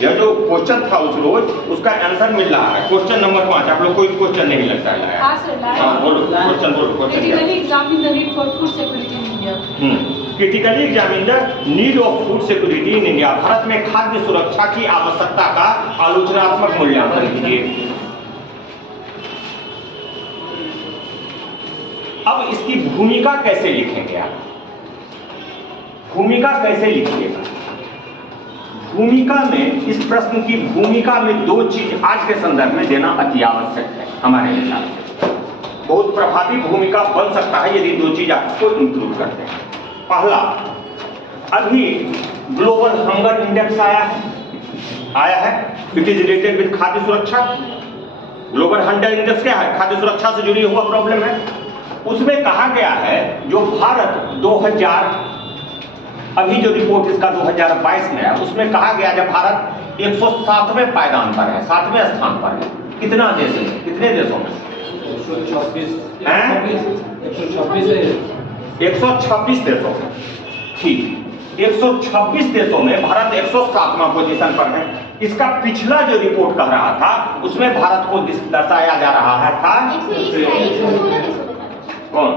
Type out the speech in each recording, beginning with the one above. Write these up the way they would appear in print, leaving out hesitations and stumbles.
यह जो क्वेश्चन था उस रोज उसका आंसर मिल रहा है। क्वेश्चन नंबर 5 आप लोग कोई क्वेश्चन नहीं लगता है लाया? हाँ सर लाया। हाँ बोलो क्वेश्चन बोलो। Critically examine the need for food security in India. Critically examine the need of food security in India. Bharat में खाद्य सुरक्षा की आवश्यकता का आलोचनात्मक मूल्यांकन कीजिए। अब इसकी भूमिका कैसे लिखेंगे आप? भूमिका कैसे लिखिएगा? भूमिका में इस प्रश्न की भूमिका में दो चीज आज के संदर्भ में देना अति आवश्यक है हमारे हिसाब से। बहुत प्रभावी भूमिका बन सकता है यदि दो चीज आपको इंक्लूड करते हैं। पहला, अभी ग्लोबल हंगर इंडेक्स आया है। इट इज रिलेटेड विद खाद्य सुरक्षा। ग्लोबल हंगर इंडेक्स क्या है? खाद्य सुरक्षा से जुड़ी हुआ प्रॉब्लम है। उसमें कहा गया है जो भारत 2000 अभी जो रिपोर्ट इसका 2022 में है उसमें कहा गया जब भारत 107वें पायदान पर है, 7वें स्थान पर है। कितना देश में, कितने देशों में? 126 देशों में। ठीक, 126 देशों में भारत 107वां पोजीशन पर है। इसका पिछला जो रिपोर्ट कह रहा था उसमें भारत को दर्शाया जा रहा है था कौन?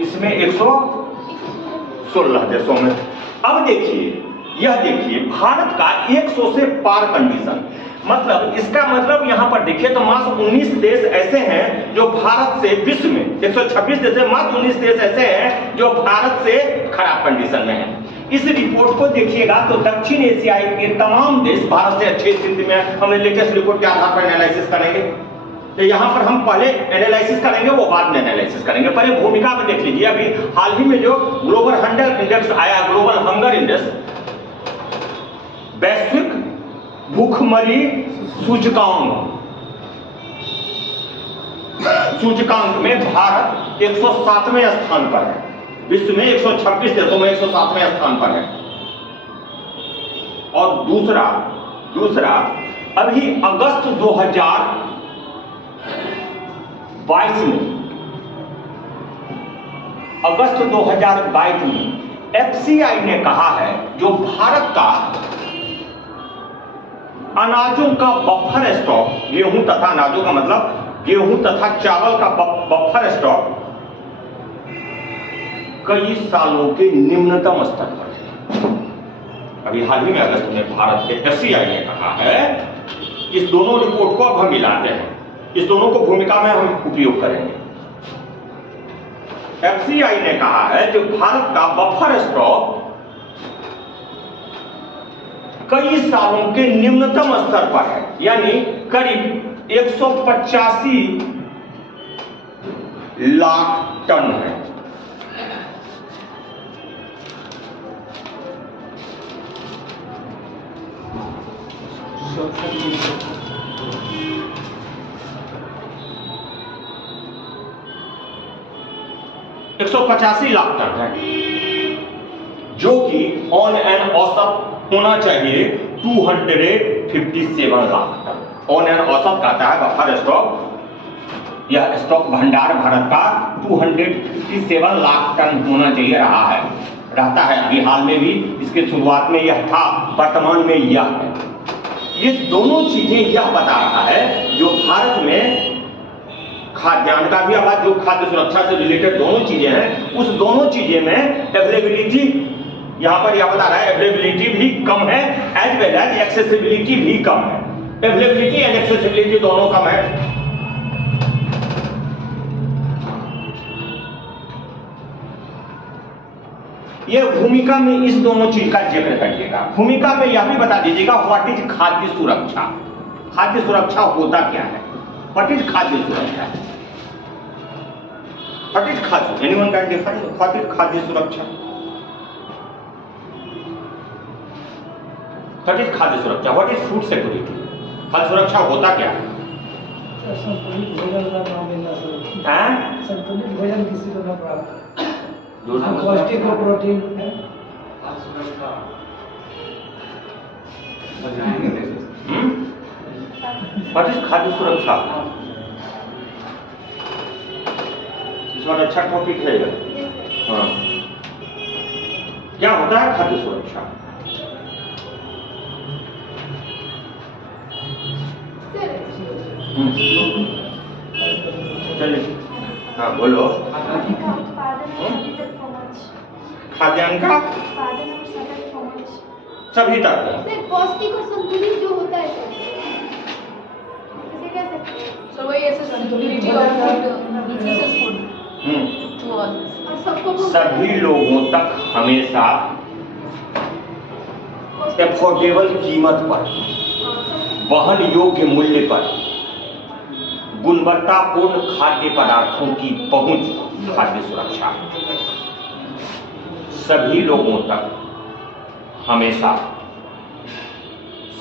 इसमें 116 देशों में। अब देखिए, यह देखिए भारत का 100 से पार कंडीशन, मतलब इसका मतलब यहां पर देखिए तो मात्र 19 देश ऐसे हैं जो भारत से, विश्व में 126 देश है, मात्र 19 देश ऐसे हैं जो भारत से खराब कंडीशन में हैं। इस रिपोर्ट को देखिएगा तो दक्षिण एशिया के तमाम देश भारत से अच्छी स्थिति में है। हम लेटेस्ट रिपोर्ट के आधार पर एनालिसिस करेंगे, तो यहां पर हम पहले एनालिसिस करेंगे, वो बाद में एनालिसिस करेंगे। पहले भूमिका में देख लीजिए। अभी हाल ही में जो ग्लोबल हंगर इंडेक्स आया, ग्लोबल हंगर इंडेक्स, वैश्विक भूखमरी सूचकांक में भारत 107वें स्थान पर है। विश्व में 126 देशों में 107वें स्थान पर है। और दूसरा अभी अगस्त 2022 में एफसीआई ने कहा है जो भारत का अनाजों का बफर स्टॉक, गेहूं तथा अनाजों का मतलब गेहूं तथा चावल का बफर स्टॉक कई सालों के निम्नतम स्तर पर है। अभी हाल ही में अगस्त में भारत के एफसीआई ने कहा है। इस दोनों रिपोर्ट को अब हम मिलाते हैं, इस दोनों को भूमिका में हम उपयोग करेंगे। एफसीआई ने कहा है जो भारत का बफर स्टॉक कई सालों के निम्नतम स्तर पर है, यानी करीब 185 लाख टन है। एक 185 लाख टन है, जो कि ऑन एन औसत होना चाहिए 257 लाख टन। ऑन एन औसत कहता है बफर स्टॉक, यह स्टॉक भंडार भारत का 257 लाख टन होना चाहिए, रहता है। अभी हाल में भी इसके शुरुआत में यह था, वर्तमान में यह है। ये दोनों चीजें यह बता रहा है जो भारत में खाद्यान्न का भी आवाज, जो खाद्य सुरक्षा से रिलेटेड दोनों चीजें हैं, उस दोनों चीजें में अवेलेबिलिटी, यहां पर यह बता रहा है अवेलेबिलिटी भी कम है, एज वेल एज एक्सेसिबिलिटी भी कम है। अवेलेबिलिटी एंड एक्सेसिबिलिटी दोनों कम है। यह भूमिका में इस दोनों चीज का जिक्र करिएगा। भूमिका में यह भी बता दीजिएगा व्हाट इज खाद्य सुरक्षा। खाद्य सुरक्षा होता क्या है? व्हाट इज खाद्य सुरक्षा? व्हाट इज खाद्य? Anyone can define what is खाद्य सुरक्षा? व्हाट इज खाद्य सुरक्षा? What is food security? खाद्य सुरक्षा होता क्या है? संतुलित भोजन का नाम लेना सर। संतुलित भोजन किसी को न प्राप्त, पौष्टिक और प्रोटीन है। व्हाट इज खाद्य सुरक्षा? इस बार अच्छा टॉपिक है। हाँ, क्या होता है खाद्य सुरक्षा? चलिए हाँ बोलो। खाद्यान्न का सभी तक पौष्टिक और संतुलित जो होता है सर, इसे क्या सकते हैं? So वही ऐसे stability of food, nutritious food to all. और सबको सभी लोगों तक हमेशा एफोर्डेबल कीमत पर, वहन योग्य मूल्य पर गुणवत्तापूर्ण खाद्य पदार्थों की पहुंच खाद्य सुरक्षा। सभी लोगों तक हमेशा,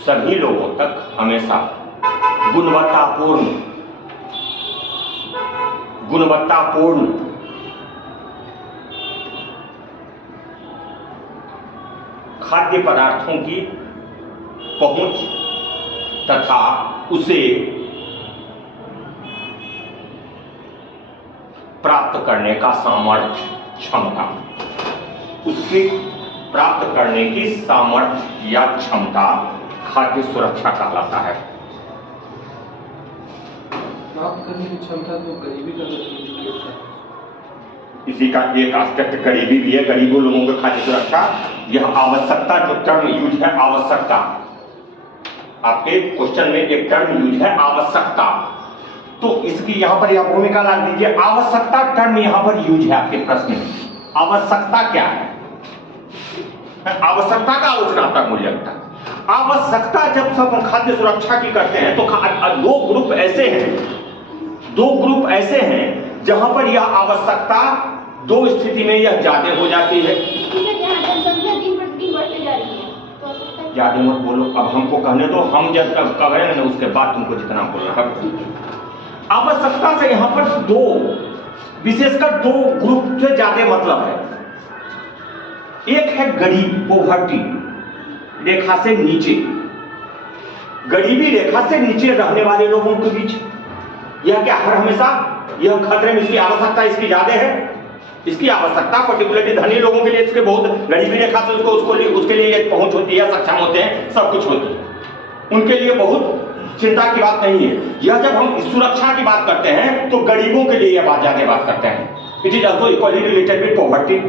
सभी लोगों तक हमेशा गुणवत्तापूर्ण खाद्य पदार्थों की पहुंच तथा उसे प्राप्त करने का सामर्थ्य, क्षमता, उसके प्राप्त करने की सामर्थ्य या क्षमता खाद्य सुरक्षा कहलाता है। प्राप्त करने की क्षमता तो गरीबी का है। इसी का एक एस्पेक्ट गरीबी भी है। गरीबों लोगों को खाद्य सुरक्षा, यह आवश्यकता जो टर्म यूज है, आवश्यकता, आपके क्वेश्चन में एक टर्म यूज है आवश्यकता, तो इसकी यहां पर यह भूमिका ला दीजिए। आवश्यकता टर्म यहां पर यूज है आपके प्रश्न में। आवश्यकता क्या है? आवश्यकता का आलोचनात्मक मूल्यांकन। आवश्यकता जब सब हम खाद्य सुरक्षा की करते हैं तो दो ग्रुप ऐसे हैं जहां पर यह आवश्यकता दो स्थिति में यह ज्यादा हो जाती है। जनसंख्या दिन प्रतिदिन बढ़ते जा रही है, तो आवश्यकता ज्यादा मत बोलो, अब हमको कहने दो, हम जब तक करेंगे ना उसके बाद तुमको जितना बोलना है। आवश्यकता से यहां पर दो, विशेषकर दो ग्रुप से ज्यादा मतलब है। एक है गरीब, पोवर्टी, रेखा से नीचे, गरीबी रेखा से नीचे रहने वाले लोगों के बीच यह क्या हर हमेशा यह खतरे में, इसकी आवश्यकता इसकी ज्यादा है। इसकी आवश्यकता पर्टिकुलरली धनी लोगों के लिए इसके बहुत, गरीबी रेखा से उसके लिए एक पहुंच होती है, सक्षम होते हैं, सब कुछ होती है, उनके लिए बहुत चिंता की बात नहीं है। यह जब हम सुरक्षा की बात करते हैं तो गरीबों के लिए यह बात ज्यादा बात करते हैं। It is also equally related with poverty.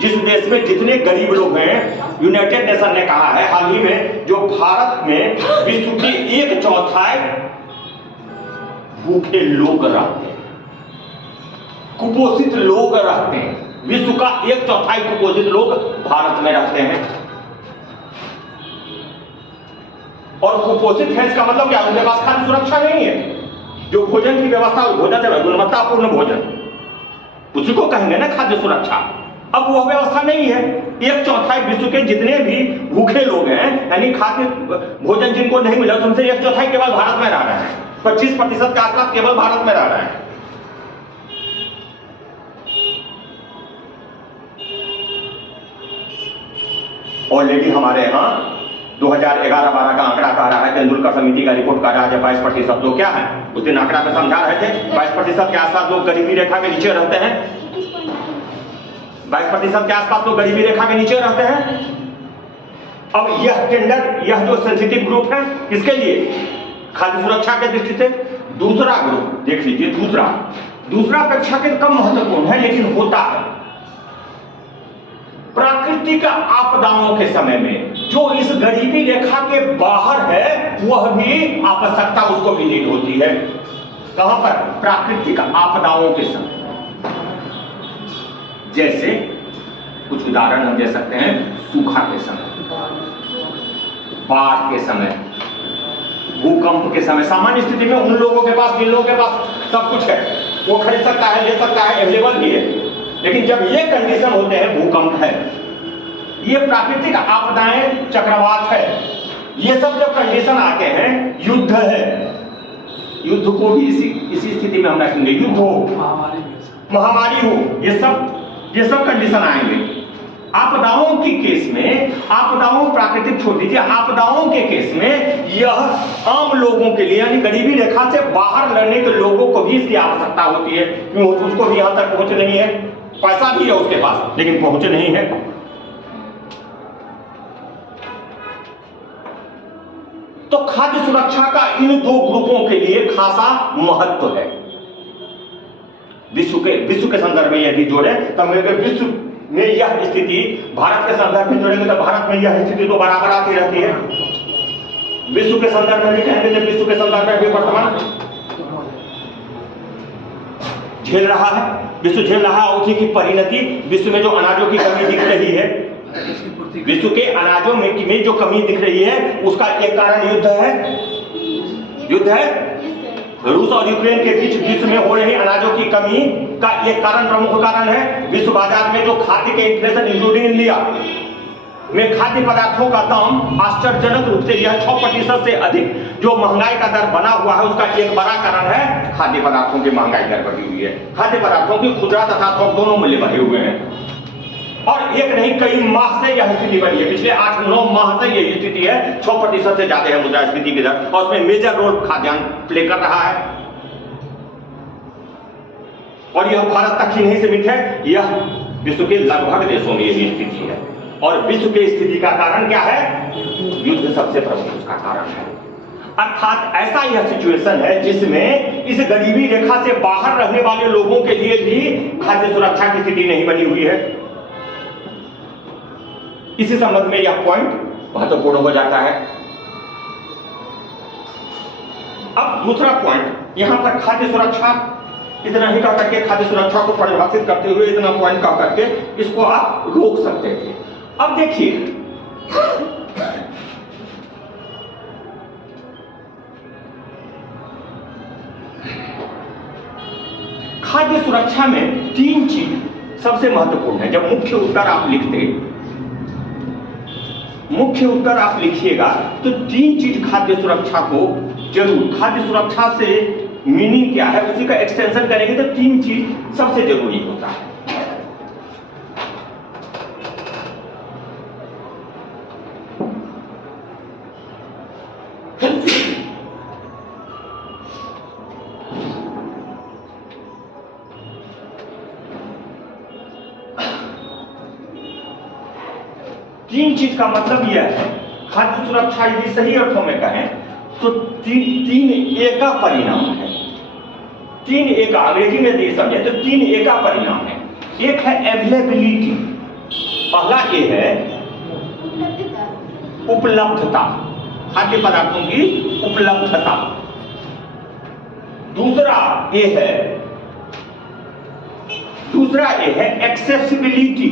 जिस देश में जितने गरीब लोग हैं, यूनाइटेड नेशन ने कहा है हाल ही में, जो भारत में विश्व के 1/4 भूखे लोग रहते हैं, कुपोषित लोग रहते हैं। विश्व का 1/4 कुपोषित लोग भारत में रहते हैं। और कुपोषित है इसका मतलब क्या? उनके पास खाद्य सुरक्षा नहीं है। जो भोजन की व्यवस्था, भोजन से गुणवत्तापूर्ण भोजन, उसी को कहेंगे ना खाद्य सुरक्षा। अब वह व्यवस्था नहीं है। 1/4 विश्व के जितने भी भूखे लोग हैं, यानी खाद्य भोजन जिनको नहीं मिला, उनसे 1/4 केवल भारत में रह रहे हैं। 25% के आसपास केवल भारत में रह रहे हैं। ऑलरेडी हमारे यहां 2011-12 का आंकड़ा कह रहा है, तेंदुलकर समिति का रिपोर्ट कह रहा है 22%। तो क्या है, उस दिन आंकड़ा में समझा रहे थे 22% के आसपास लोग गरीबी रेखा के नीचे रहते हैं। 22% के आसपास लोग गरीबी रेखा के नीचे रहते हैं। अब यह टेंडर, यह जो सेंसिटिव ग्रुप है, इसके लिए खाद्य सुरक्षा के दृष्टि से दूसरा ग्रुप देख लीजिए, दूसरा अपेक्षाकृत कम महत्वपूर्ण है, लेकिन होता है। प्राकृतिक आपदाओं के समय में जो इस गरीबी रेखा के बाहर है, वह भी आवश्यकता उसको भी नीड होती है। कहां पर? प्राकृतिक आपदाओं के समय। जैसे कुछ उदाहरण हम दे सकते हैं, सूखा के समय, बाढ़ के समय, भूकंप के समय। सामान्य स्थिति में उन लोगों के पास, जिन लोगों के पास सब कुछ है, वो खरीद सकता है, ले सकता है, अवेलेबल भी है। लेकिन जब ये कंडीशन होते हैं, भूकंप है, ये प्राकृतिक आपदाएं, चक्रवात है, ये सब जब कंडीशन आते हैं, युद्ध है, युद्ध को भी इसी स्थिति में हम रखेंगे। युद्ध हो, महामारी हो, ये सब कंडीशन आएंगे। आपदाओं की केस में, आपदाओं प्राकृतिक छोड़ दीजिए, आपदाओं के केस में यह आम लोगों के लिए, यानी गरीबी रेखा से बाहर लड़ने के लोगों को भी इसकी आवश्यकता होती है, क्योंकि उसको भी यहां तक पहुंच नहीं है। पैसा भी है उसके पास, लेकिन पहुंच नहीं है। तो खाद्य सुरक्षा का इन दो ग्रुपों के लिए खासा महत्व है। विश्व के संदर्भ में यदि जोड़े तो विश्व में यह स्थिति, भारत के संदर्भ में जोड़ेंगे तो भारत में यह स्थिति तो बराबर आती रहती है। विश्व के संदर्भ में भी कहेंगे तो विश्व के संदर्भ में भी वर्तमान झेल रहा है, विश्व झेल रहा है। उसी की परिणति विश्व में जो अनाजों की कमी दिख रही है, विश्व के अनाजों में जो कमी दिख रही है, उसका एक कारण युद्ध है। रूस और यूक्रेन के बीच विश्व में हो रही अनाजों की कमी का एक कारण, प्रमुख कारण है विश्व बाजार में जो खाद्य के इन्फ्लेशन इंक्लूडिंग इंडिया में खाद्य पदार्थों का दाम आश्चर्यजनक रूप से यह 6% से अधिक जो महंगाई का दर बना हुआ है, उसका एक बड़ा कारण है खाद्य पदार्थों की महंगाई दर बढ़ी हुई है। खाद्य पदार्थों की खुदरा तथा थोक दोनों मूल्य बढ़े हुए हैं और एक नहीं कई माह से यह स्थिति बनी है। पिछले 8-9 माह से यह स्थिति है। 6% से ज्यादा है मुद्रास्फीति की दर और उसमें मेजर रोल खाद्यान्न प्ले कर रहा है। और यह भारत तक ही नहीं सीमित है, यह विश्व के लगभग देशों में यही स्थिति है। और विश्व की स्थिति का कारण क्या है? युद्ध सबसे प्रमुख उसका कारण है। अर्थात ऐसा यह सिचुएशन है जिसमें इस गरीबी रेखा से बाहर रहने वाले लोगों के लिए भी खाद्य सुरक्षा की स्थिति नहीं बनी हुई है। इसी संबंध में यह पॉइंट महत्वपूर्ण हो जाता है। अब दूसरा पॉइंट, यहां पर खाद्य सुरक्षा इतना ही कह करके, खाद्य सुरक्षा को परिभाषित करते हुए इतना पॉइंट कह करके इसको आप रोक सकते थे। अब देखिए, खाद्य सुरक्षा में 3 चीज सबसे महत्वपूर्ण है। जब मुख्य उत्तर आप लिखिएगा तो 3 चीज खाद्य सुरक्षा को जरूर, खाद्य सुरक्षा से मीनिंग क्या है उसी का एक्सटेंशन करेंगे तो 3 चीज सबसे जरूरी होता है। तीन चीज का मतलब यह है, खाद्य सुरक्षा यदि सही अर्थों में कहें तो 3 ए का परिणाम है। 3 ए का, अंग्रेजी में यदि समझे तो 3 ए का परिणाम है। एक है अवेलेबिलिटी, पहला ए है उपलब्धता, खाद्य पदार्थों की उपलब्धता। दूसरा ए है एक्सेसिबिलिटी,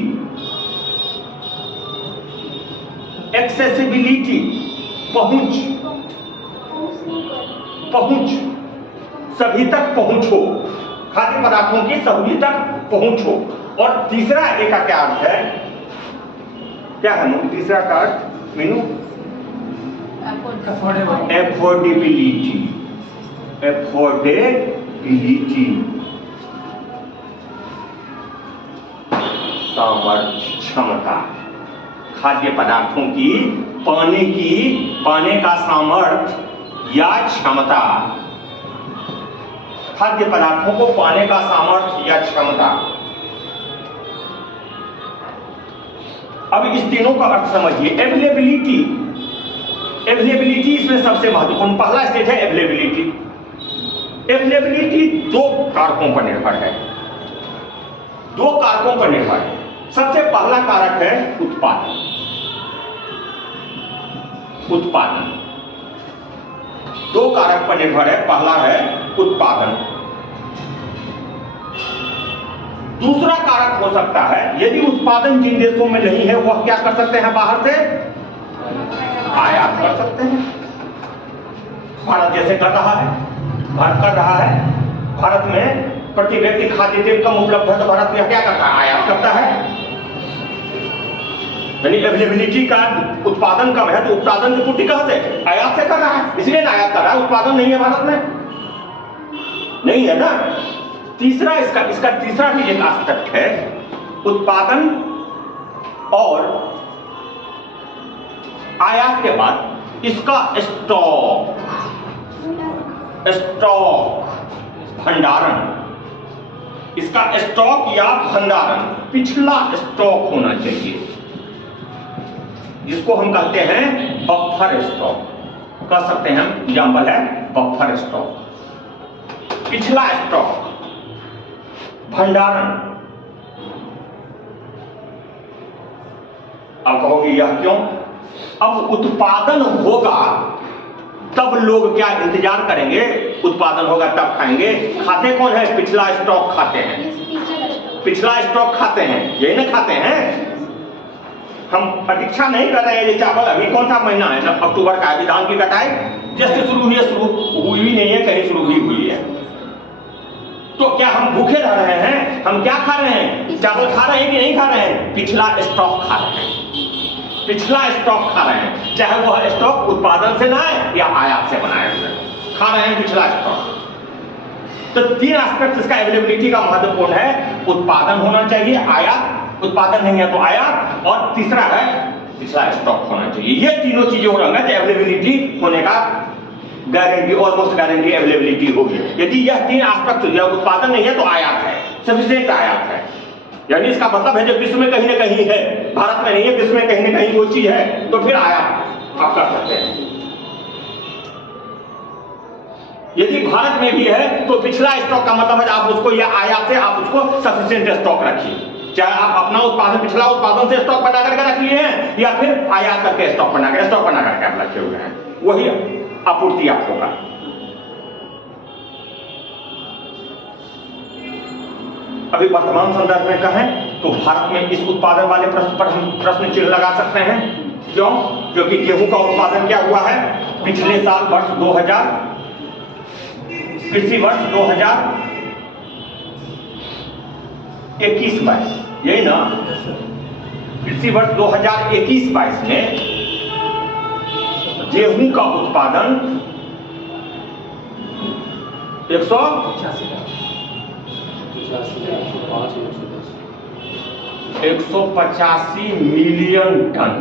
पहुंच, सभी तक पहुंच हो, खाद्य पदार्थों की सभी तक पहुंच हो। और तीसरा ए का क्या अर्थ है? क्या है तीसरा का अर्थ मीनू? एफोर्डेबिलिटी, सामर्थ्य, क्षमता, खाद्य पदार्थों की पाने का सामर्थ्य या क्षमता, खाद्य पदार्थों को पाने का सामर्थ्य या क्षमता। अब इस तीनों का अर्थ समझिए। एवेलेबिलिटी इसमें सबसे महत्वपूर्ण, पहला स्टेज है एवेलेबिलिटी। एवेलेबिलिटी 2 कारकों पर निर्भर है, 2 कारकों पर निर्भर है। सबसे पहला कारक है उत्पादन। 2 कारक पर निर्भर है, पहला है उत्पादन। दूसरा कारक हो सकता है, यदि उत्पादन जिन देशों में नहीं है वह क्या कर सकते हैं, बाहर से आयात कर सकते हैं। भारत जैसे कर रहा है, भारत में प्रति व्यक्ति खाद्य तेल कम उपलब्ध है तो भारत में क्या करता है, आयात करता है। यानी अवेलेबिलिटी का, उत्पादन कम है तो उत्पादन की पूर्ति कहां से, आयात से कर रहा है, इसलिए आयात कर रहा है। उत्पादन नहीं है भारत में, नहीं है ना। तीसरा इसका तीसरा भी एक एस्पेक्ट है, उत्पादन और आयात के बाद इसका स्टॉक, भंडारण, इसका स्टॉक या भंडारण पिछला स्टॉक होना चाहिए, जिसको हम कहते हैं बफर स्टॉक कह सकते हैं हम। एग्जाम्पल है बफर स्टॉक, पिछला स्टॉक, भंडारण। अब कहोगे यह क्यों? अब उत्पादन होगा तब लोग क्या इंतजार करेंगे, उत्पादन होगा तब खाएंगे। खाते कौन है? पिछला स्टॉक खाते हैं, पिछला स्टॉक खाते हैं, यही ना खाते हैं। हम प्रतीक्षा नहीं कर रहे हैं ये चावल अभी कौन सा महीना है, जब अक्टूबर का धान की कटाई जैसे शुरू हुई है, शुरू हुई नहीं है, कहीं शुरू भी हुई है। तो क्या हम भूखे रह रहे हैं? हम क्या खा रहे हैं? चावल खा रहे हैं कि नहीं खा रहे हैं? पिछला स्टॉक खा रहे हैं, पिछला स्टॉक खा रहे हैं, चाहे वह स्टॉक उत्पादन से ना है या आयात से बनाया हुआ, खा रहे हैं पिछला स्टॉक। तो तीन एस्पेक्ट इसका अवेलेबिलिटी का महत्वपूर्ण है। उत्पादन होना चाहिए, आयात, उत्पादन नहीं है तो आयात, और तीसरा है पिछला स्टॉक होना चाहिए। ये तीनों चीजें हो रहा है अवेलेबिलिटी होने का गारंटी, ऑलमोस्ट गारंटी अवेलेबिलिटी होगी। यदि यह तीन एस्पेक्ट हो गया, उत्पादन नहीं है तो आयात है, सफिशिएंट आयात है, यानी इसका मतलब है जब विश्व में कहीं ना कहीं है, भारत में नहीं है, विश्व में कहीं ना कहीं वो चीज है, तो फिर आयात आप कर सकते हैं। यदि भारत में भी है तो पिछला स्टॉक का मतलब है आप उसको, या आयात से आप उसको सफिशिएंट स्टॉक रखिए, चाहे आप अपना उत्पादन, पिछला उत्पादन से स्टॉक बना करके रख लिए हैं या फिर आयात करके स्टॉक बना करके आप रखे हुए हैं, वही आपूर्ति आप होगा। अभी वर्तमान संदर्भ में कहें तो भारत में इस उत्पादन वाले प्रश्न पर हम प्रश्न चिन्ह लगा सकते हैं। क्यों? क्योंकि गेहूं का उत्पादन क्या हुआ है पिछले साल, वर्ष 2000, कृषि वर्ष 2021-22, यही ना, कृषि वर्ष 2021-22 में गेहूं का उत्पादन 185 मिलियन टन,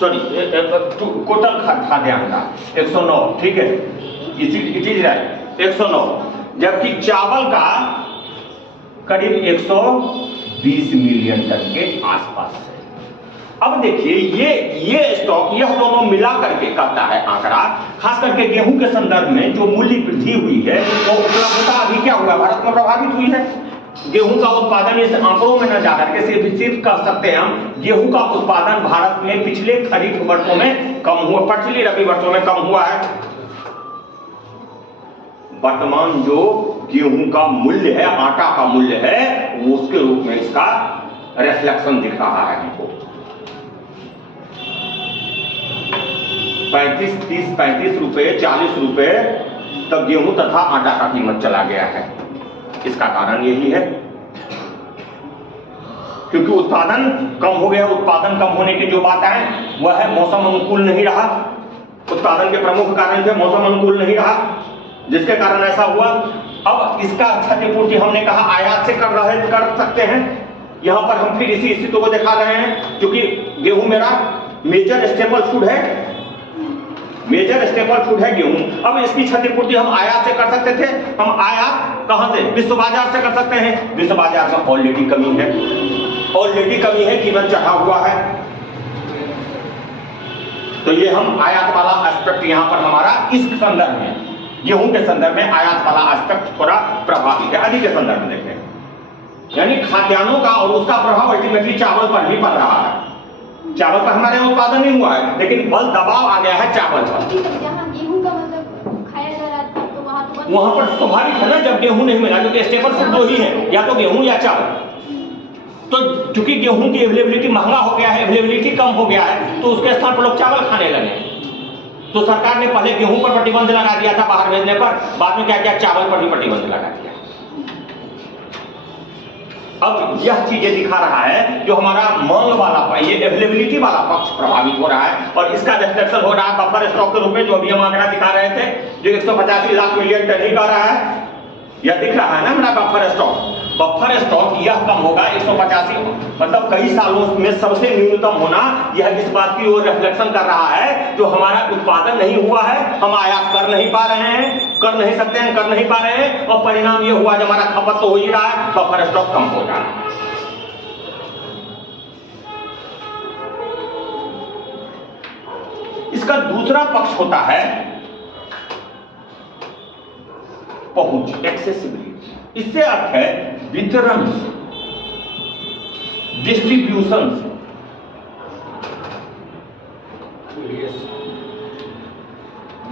सॉरी टोटल खाद्यान्न का 109, ठीक है, इट इज राइट 109, जबकि चावल का करीब 120 मिलियन टन के आसपास है। अब देखिए ये स्टॉक, यह दोनों मिला करके कहता है आंकड़ा, खास करके गेहूं के संदर्भ में जो मूल्य वृद्धि हुई है वो उपलब्धता अभी क्या हुआ भारत में प्रभावित हुई है। गेहूं का उत्पादन इस आंकड़ों में न जाकर के सिर्फ कह सकते हैं हम, गेहूं का उत्पादन भारत में पिछले खरीफ वर्षों में कम हुआ, पिछले रबी वर्षों में कम हुआ है। वर्तमान जो गेहूं का मूल्य है, आटा का मूल्य है, वो उसके रूप में इसका रिफ्लेक्शन दिख रहा है हमको। 35 रुपए 40 रुपए तक गेहूं तथा आटा का कीमत चला गया है। इसका कारण यही है क्योंकि उत्पादन कम हो गया। उत्पादन कम होने की जो बात है वह है मौसम अनुकूल नहीं रहा। उत्पादन के प्रमुख कारण थे मौसम अनुकूल नहीं रहा, जिसके कारण ऐसा हुआ। अब इसका क्षतिपूर्ति हमने कहा आयात से कर सकते हैं। यहां पर हम फिर इसी स्थिति को दिखा रहे हैं, क्योंकि गेहूं मेरा मेजर स्टेपल फूड है, गेहूं। अब इसकी क्षतिपूर्ति हम आयात से कर सकते थे। हम आयात कहां से? विश्व बाजार से कर सकते हैं। विश्व बाजार में ऑलरेडी कमी है, कीमत चढ़ा हुआ है। तो ये हम आयात वाला एस्पेक्ट यहां पर हमारा इस संदर्भ में, गेहूं के संदर्भ में आयात वाला एस्पेक्ट थोड़ा प्रभावित है। आदि के संदर्भ में देखें, यानी खाद्यान्नों का और उसका प्रभाव अल्टीमेटली चावल पर भी पड़ रहा है। चावल पर हमारे यहाँ उत्पादन नहीं हुआ है, लेकिन बल दबाव आ गया है चावल पर। जहाँ गेहूं का मतलब खाया जा रहा था तो वहाँ पर स्वाभाविक है ना, जब गेहूं नहीं मिला, क्योंकि स्टेपल फूड दो ही है, या तो गेहूं या चावल। तो चूंकि गेहूं की अवेलेबिलिटी महंगा हो गया है, अवेलेबिलिटी कम हो गया है, तो उसके स्थान पर लोग चावल खाने लगे। तो सरकार ने पहले गेहूं पर प्रतिबंध लगा दिया था बाहर भेजने पर, बाद में क्या किया, चावल पर भी प्रतिबंध लगा दिया। अब यह चीजें दिखा रहा है जो हमारा मांग वाला, ये अवेलेबिलिटी वाला पक्ष प्रभावित हो रहा है, और इसका रिफ्लेक्शन हो रहा है बफर स्टॉक के रूप में, जो अभी हम आंकड़ा दिखा रहे थे, जो 185 लाख मिलियन टन ही का रहा है। यह दिख रहा है ना हमारा बफर स्टॉक। बफर स्टॉक यह कम होगा 185, मतलब कई सालों में सबसे न्यूनतम होना, यह इस बात की ओर रिफ्लेक्शन कर रहा है जो हमारा उत्पादन नहीं हुआ है, हम आयात कर नहीं पा रहे हैं, कर नहीं सकते हैं, कर नहीं पा रहे हैं, और परिणाम यह हुआ जब हमारा खपत तो हो ही रहा है, बफर स्टॉक कम हो रहा है। इसका दूसरा पक्ष होता है पहुंच, एक्सेसिबिलिटी। इससे अर्थ है वितरण से, डिस्ट्रीब्यूशन से।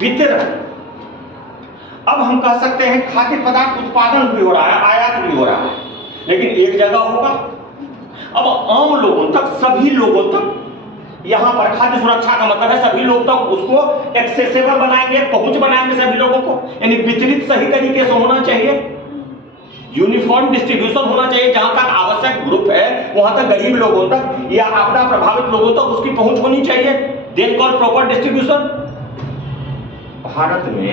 वितरण, अब हम कह सकते हैं खाद्य पदार्थ उत्पादन भी हो रहा है, आयात भी हो रहा है, लेकिन एक जगह होगा। अब आम लोगों तक, सभी लोगों तक, यहां पर खाद्य सुरक्षा का मतलब है सभी लोग तक उसको एक्सेसिबल बनाएंगे, पहुंच बनाएंगे सभी लोगों को, यानी वितरित सही तरीके से होना चाहिए, यूनिफॉर्म डिस्ट्रीब्यूशन होना चाहिए। जहां तक आवश्यक ग्रुप है वहां तक गरीब लोगों तक या आपदा प्रभावित लोगों तक उसकी पहुंच होनी चाहिए, then call proper distribution. Bharat में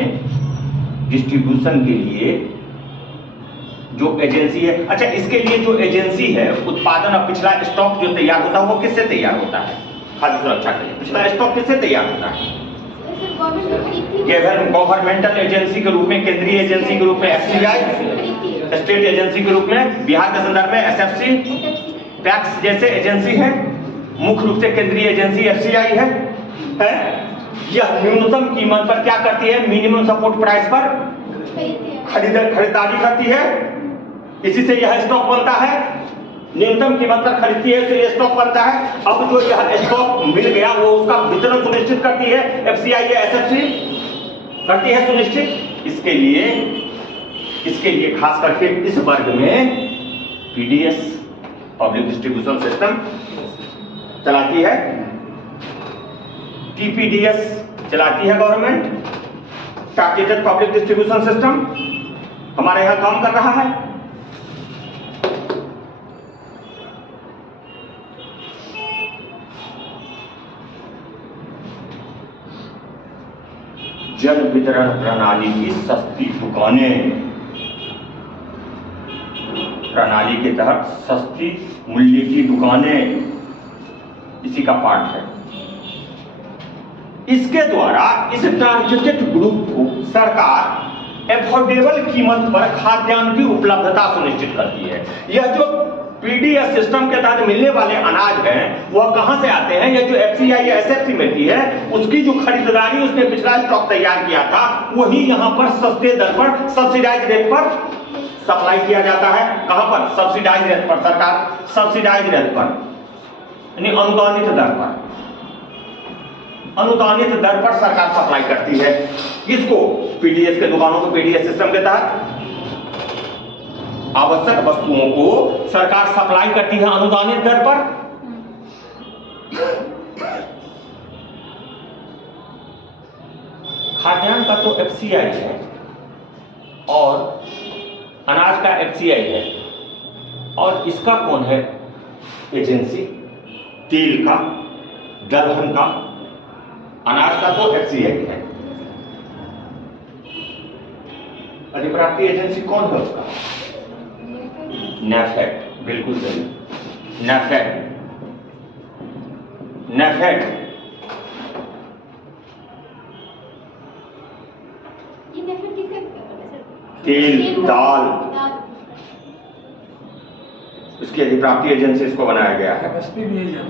डिस्ट्रीब्यूशन के लिए जो एजेंसी है, अच्छा इसके लिए जो एजेंसी है, उत्पादन और पिछला स्टॉक जो तैयार होता है वो किससे तैयार होता है? खाद्य सुरक्षा के लिए पिछला स्टॉक किससे तैयार होता है? गवर्नमेंटल एजेंसी के रूप में, केंद्रीय एजेंसी के रूप में एफसीआई, स्टेट एजेंसी के रूप में, बिहार के संदर्भ में एसएफसी, पैक्स जैसे एजेंसी है, मुख्य रूप से केंद्रीय एजेंसी एफसीआई है। यह न्यूनतम कीमत पर क्या करती है? मिनिमम सपोर्ट प्राइस पर खरीदारी करती है, इसी से यह स्टॉक बनता है। न्यूनतम कीमत पर खरीदती है, इसलिए स्टॉक बनता है। अब जो यह स्टॉक मिल गया वो उसका वितरण सुनिश्चित करती है, एफसीआई या एसएफसी करती है सुनिश्चित। इसके लिए खास करके इस वर्ग में पीडीएस, पब्लिक डिस्ट्रीब्यूशन सिस्टम चलाती है, टीपीडीएस चलाती है government, targeted public distribution system हमारे यहां काम कर रहा है। जन वितरण प्रणाली की सस्ती दुकानें, प्रणाली के तहत सस्ती मूल्य की दुकानें, इसी का पार्ट है। इसके द्वारा इस टारगेटेड ग्रुप को सरकार एफोर्डेबल कीमत पर खाद्यान्न की उपलब्धता सुनिश्चित करती है। यह जो पीडीएस सिस्टम के तहत मिलने वाले अनाज हैं वह कहां से आते हैं? यह जो एफसीआई या एसएफसी मिलती है उसकी जो खरीदारी उसने पिछला स्टॉक तैयार किया था वही यहां पर सस्ते दर पर, सब्सिडाइज रेट पर सप्लाई किया जाता है। कहां पर? सब्सिडाइज रेट पर। सरकार सब्सिडाइज रेट पर यानी अनुदानित दर पर, अनुदानित दर पर सरकार सप्लाई करती है। किसको? पीडीएस के दुकानों को। पीडीएस सिस्टम के तहत आवश्यक वस्तुओं को सरकार सप्लाई करती है अनुदानित दर पर। खाद्यान्न का तो एफसीआई है और अनाज का एफसीआई है, और इसका कौन है एजेंसी? तेल का, दलहन का। अनाज का तो एफसीआई है, अधिप्राप्ति एजेंसी कौन है उसका? नेफेड। बिल्कुल सही, नेफेड। नेफेड तेल, दाल, इसकी अधिप्राप्ति एजेंसी इसको बनाया गया है। एमएसपी भी यही है,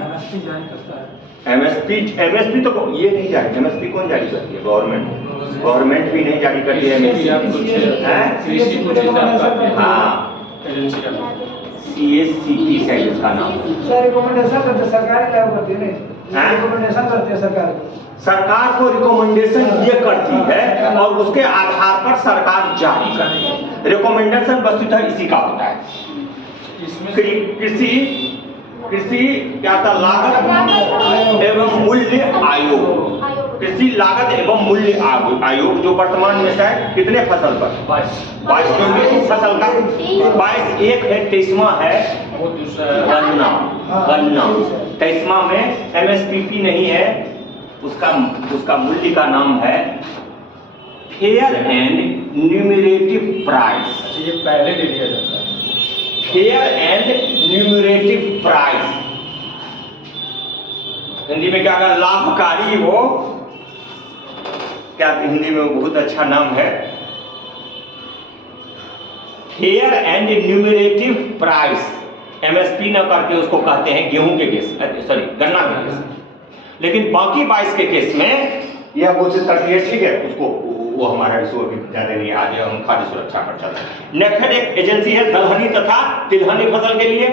एमएसपी जारी करता है। एमएसपी तो ये नहीं जारी, एमएसपी कौन जारी करती है? गवर्नमेंट भी नहीं जारी करती है एमएसपी। हाँ, सीएससीपी है इसका नाम। सर रिकमेंडेशन करते सरकार लागू करती है, नहीं रिकमेंडेशन करती है सरकार को। सरकार को रिकमेंडेशन ये करती है और उसके आधार पर सरकार जारी करती है। रिकमेंडेशन वस्तुतः इसी का होता है। कृषि क्या था? लागत एवं मूल्य आयोग। कृषि लागत एवं मूल्य आयोग जो वर्तमान में शायद कितने फसल पर? 22 फसल का 22। एक है 23वां है गन्ना। 23वां में एमएसपी नहीं है, उसका मूल्य का नाम है फेयर एंड न्यूमरेटिव प्राइस। ये पहले दे दिया जाता है। फेयर एंड न्यूमरेटिव प्राइस, हिंदी में क्या कहा, लाभकारी हो, क्या हिंदी में बहुत अच्छा नाम है, फेयर एंड न्यूमरेटिव प्राइस। एमएसपी न करके उसको कहते हैं गेहूं के केस, सॉरी गन्ना के केस, लेकिन बाकी 22 के केस में यह कोशिश करती है, ठीक है, उसको वो हमारा इशू अभी ज्यादा नहीं, आज हम खाद्य सुरक्षा पर चल रहे हैं। नेफेड एक एजेंसी है दलहनी तथा तिलहनी फसल के लिए।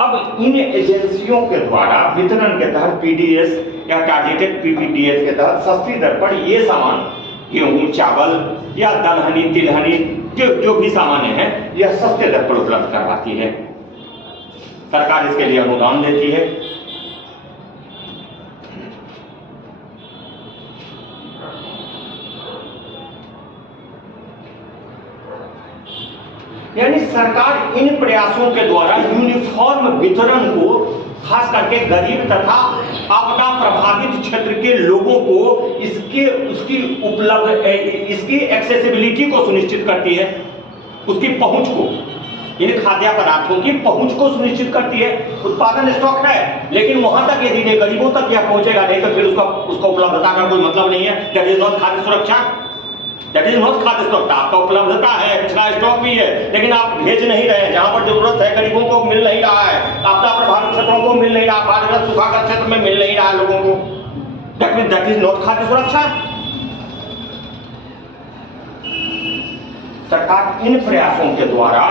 अब इन एजेंसियों के द्वारा वितरण के तहत पीडीएस या टारगेटेड पीपीडीएस के तहत सस्ती दर पर ये सामान, गेहूं, चावल या दलहनी तिलहनी जो भी सामान है, यह सस्ते दर पर उपलब्ध करवाती है। सरकार इसके लिए अनुदान देती है। यानी सरकार इन प्रयासों के द्वारा यूनिफॉर्म वितरण को खास करके गरीब तथा आपदा प्रभावित क्षेत्र के लोगों को उसकी एक्सेसिबिलिटी को सुनिश्चित करती है, उसकी पहुंच को, इन खाद्य पदार्थों की पहुंच को सुनिश्चित करती है। उत्पादन स्टॉक है, लेकिन वहां तक यदि नहीं गरीबों तक यह पहुंचेगा नहीं तो फिर उसका उपलब्धता का कोई मतलब नहीं है। दैट इज नॉट खाद्य सुरक्षा, दैट इज नॉट खाद्य स्टॉक। आपका उपलब्धता है, पिछला स्टॉक भी है, लेकिन आप भेज नहीं रहे हैं, जहां पर जरूरत है गरीबों को मिल नहीं रहा है, आपदा प्रभावित क्षेत्रों को मिल नहीं रहा, बाढ़ग्रस्त सूखाग्रस्त क्षेत्र में मिल नहीं रहा है लोगों को। दैट इज नॉट खाद्य सुरक्षा। सरकार इन प्रयासों के द्वारा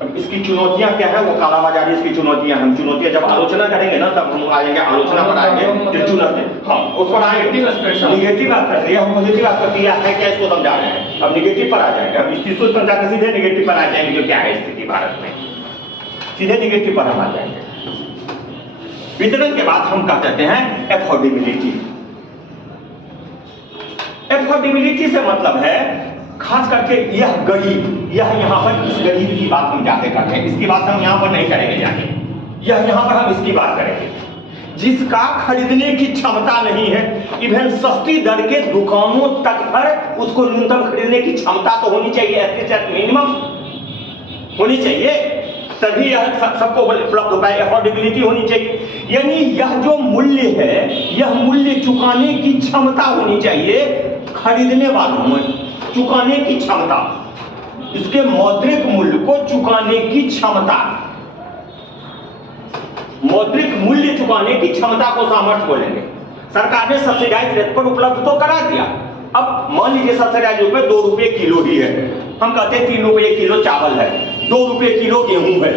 अब इसकी चुनौतियां क्या है, वो कालाबाजारी इसकी चुनौतियां, हम चुनौतियां जब आलोचना करेंगे ना तब हम आएंगे, आलोचना पर आएंगे, जो चुनौती हाँ उस पर आएंगे। निगेटिव एस्पेक्ट, हम पॉजिटिव एस्पेक्ट यह है क्या, इसको समझा रहे हैं। अब निगेटिव पर आ जाएंगे, अब इस चीज को समझा के सीधे निगेटिव पर आ जाएंगे, जो क्या है स्थिति भारत में, सीधे निगेटिव पर हम आ जाएंगे। वितरण के बाद हम कह देते हैं एफोर्डेबिलिटी। एफोर्डेबिलिटी से मतलब है खास करके यह गरीब, यह यहाँ पर इस गरीब की बात हम जाते करते हैं, इसकी बात हम यहाँ पर नहीं करेंगे जाके, यह यहाँ पर हम इसकी बात करेंगे जिसका खरीदने की क्षमता नहीं है। इवन सस्ती दर के दुकानों तक पर उसको न्यूनतम खरीदने की क्षमता तो होनी चाहिए, एटलीस्ट मिनिमम होनी चाहिए, तभी यह सबको उपलब्ध हो पाए। एफोर्डेबिलिटी होनी चाहिए, यानी यह जो मूल्य है, यह मूल्य चुकाने की क्षमता होनी चाहिए खरीदने वालों में, चुकाने की क्षमता, इसके मौद्रिक मूल्य को चुकाने की क्षमता, मौद्रिक मूल्य चुकाने की क्षमता को सामर्थ्य बोलेंगे। सरकार ने सब्सिडाइज रेट पर उपलब्ध तो करा दिया। अब मान लीजिए सब्सिडाइज रेट पे 2 रुपए किलो ही है, हम कहते हैं 3 रुपए किलो चावल है, 2 रुपए किलो गेहूं है,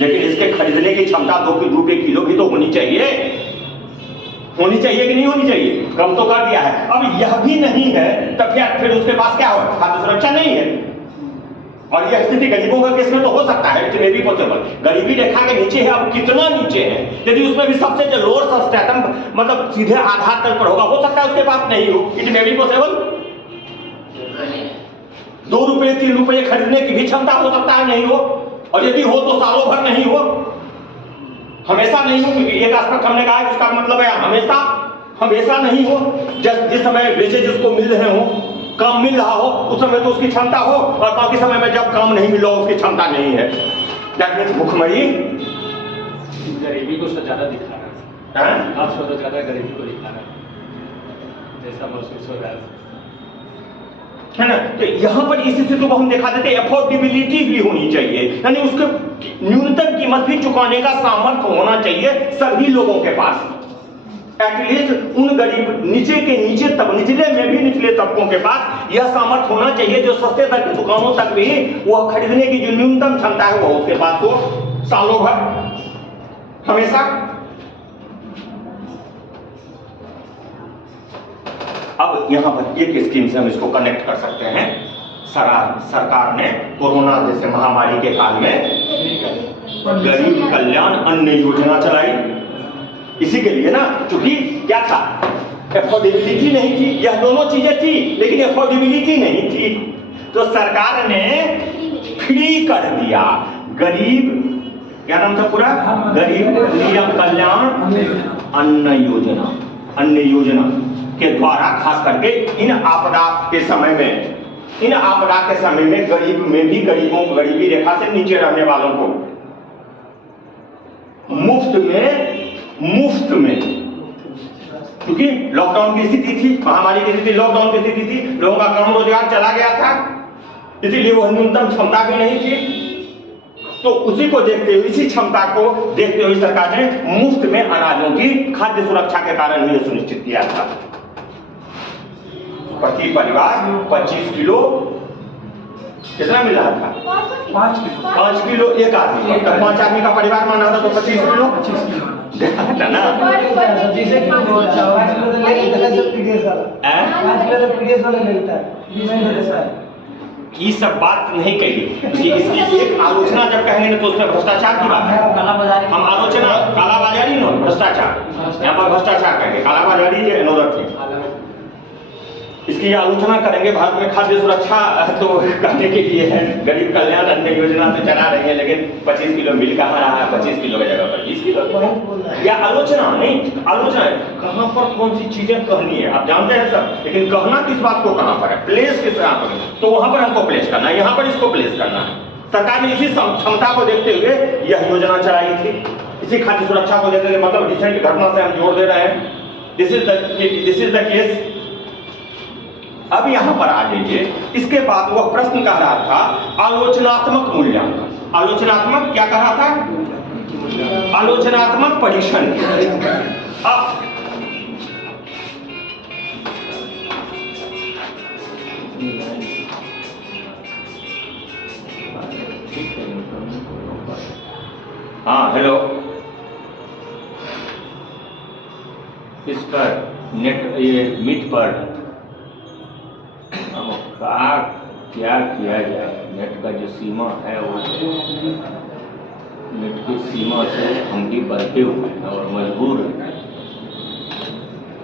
लेकिन इसके खरीदने की क्षमता 2 रुपए किलो भी तो होनी चाहिए, होनी चाहिए कि नहीं होनी चाहिए, कम तो कर दिया है। अब यह भी नहीं है तब फिर उसके पास क्या हो, खाद्य सुरक्षा नहीं है। और यह स्थिति गरीबों के केस में तो हो सकता है, इट मे बी पॉसिबल, गरीबी रेखा के नीचे है, अब कितना नीचे है, यदि उसमें भी सबसे जो लोअर सब्सट्रैटम मतलब सीधे आधार तक पर होगा, हो सकता है उसके पास नहीं हो, इट मे बी पॉसिबल। 2 रुपए 3 रुपए खरीदने की भी क्षमता हो सकता है नहीं हो, और यदि हो तो सालों भर नहीं हो, हमेशा नहीं हो, क्योंकि एक एस्पेक्ट हमने कहा है जिसका मतलब है हमेशा नहीं हो। जिस समय वेजेज उसको मिल रहे हो, काम मिल रहा हो, उस समय तो उसकी क्षमता हो, और बाकी समय में जब काम नहीं मिला उसकी क्षमता नहीं है। दैट मींस भुखमरी गरीबी को ज्यादा दिखा रहा है, आपको तो ज्यादा गरीबी को दिखा रहा है, जैसा महसूस हो रहा है ना। तो यहाँ पर इस स्थिति को हम दिखा देते हैं, एफोर्डेबिलिटी भी होनी चाहिए, यानी उसके न्यूनतम कीमत भी चुकाने का सामर्थ्य होना चाहिए सभी लोगों के पास, एटलीस्ट उन गरीब नीचे के नीचे तब निचले में भी निचले तबकों के पास यह सामर्थ्य होना चाहिए जो सस्ते दर की दुकानों तक भी वह खरीदने की जो न्यूनतम क्षमता है वह उसके पास हो, सालों भर हमेशा। अब यहां पर एक स्कीम से हम इसको कनेक्ट कर सकते हैं। सरकार ने कोरोना जैसे महामारी के काल में गरीब कल्याण अन्न योजना चलाई, इसी के लिए ना, क्योंकि क्या था, एफोर्डेबिलिटी नहीं थी, यह दोनों चीजें थी लेकिन एफोर्डेबिलिटी नहीं थी, तो सरकार ने फ्री कर दिया, गरीब क्या नाम था पूरा? गरीब कल्याण अन्न योजना। अन्न योजना के द्वारा खास करके इन आपदा के समय में गरीब में भी गरीबों को, गरीबी रेखा से नीचे रहने वालों को मुफ्त में, क्योंकि लॉकडाउन की स्थिति थी, महामारी की स्थिति, लॉकडाउन की स्थिति थी, लोगों का काम रोजगार चला गया था, इसीलिए वो न्यूनतम क्षमता भी नहीं थी। तो उसी को देखते हुए, इसी क्षमता को देखते हुए सरकार ने मुफ्त में अनाजों की खाद्य सुरक्षा के कारण ही सुनिश्चित किया था। प्रति परिवार 25 किलो कितना मिल रहा था? 5 किलो एक आदमी, 5 आदमी का परिवार माना था तो 25 किलो देखा था ना। ये सब बात नहीं कही, इसकी एक आलोचना जब कहेंगे तो उसमें भ्रष्टाचार की बात है। हम आलोचना कालाबाजारी न भ्रष्टाचार, यहाँ पर भ्रष्टाचार कहेंगे, कालाबाजारी अनोदर थी। इसकी आलोचना करेंगे। भारत में खाद्य सुरक्षा तो करने के लिए है, गरीब कल्याण अन्न योजना से चला रहे हैं, लेकिन 25 किलो मिल कहाँ रहा है? 25 किलो की जगह पर 20 किलो। या आलोचना नहीं, आलोचना है कहाँ पर कौन सी चीजें कहनी है, आप जानते हैं सब, लेकिन कहना किस बात को कहाँ पर है, प्लेस किस तरह पर है, तो वहां पर हमको प्लेस करना है, यहाँ पर इसको प्लेस करना है। सरकार ने इसी क्षमता को देखते हुए यह योजना चलाई थी, इसी खाद्य सुरक्षा को देखते हुए, मतलब रिसेंट घटना से हम जोड़ दे रहे हैं। This is the case. अब यहां पर आ जाइए, इसके बाद वह प्रश्न कह रहा था आलोचनात्मक मूल्यांकन। आलोचनात्मक क्या कहा था? आलोचनात्मक परीक्षण। अब हाँ, हेलो, इस पर नेट ये मीट पर क्या किया जाए? नेट का जो सीमा है वो नेट की सीमा से हम भी बंधे हुए हैं और मजबूर हैं।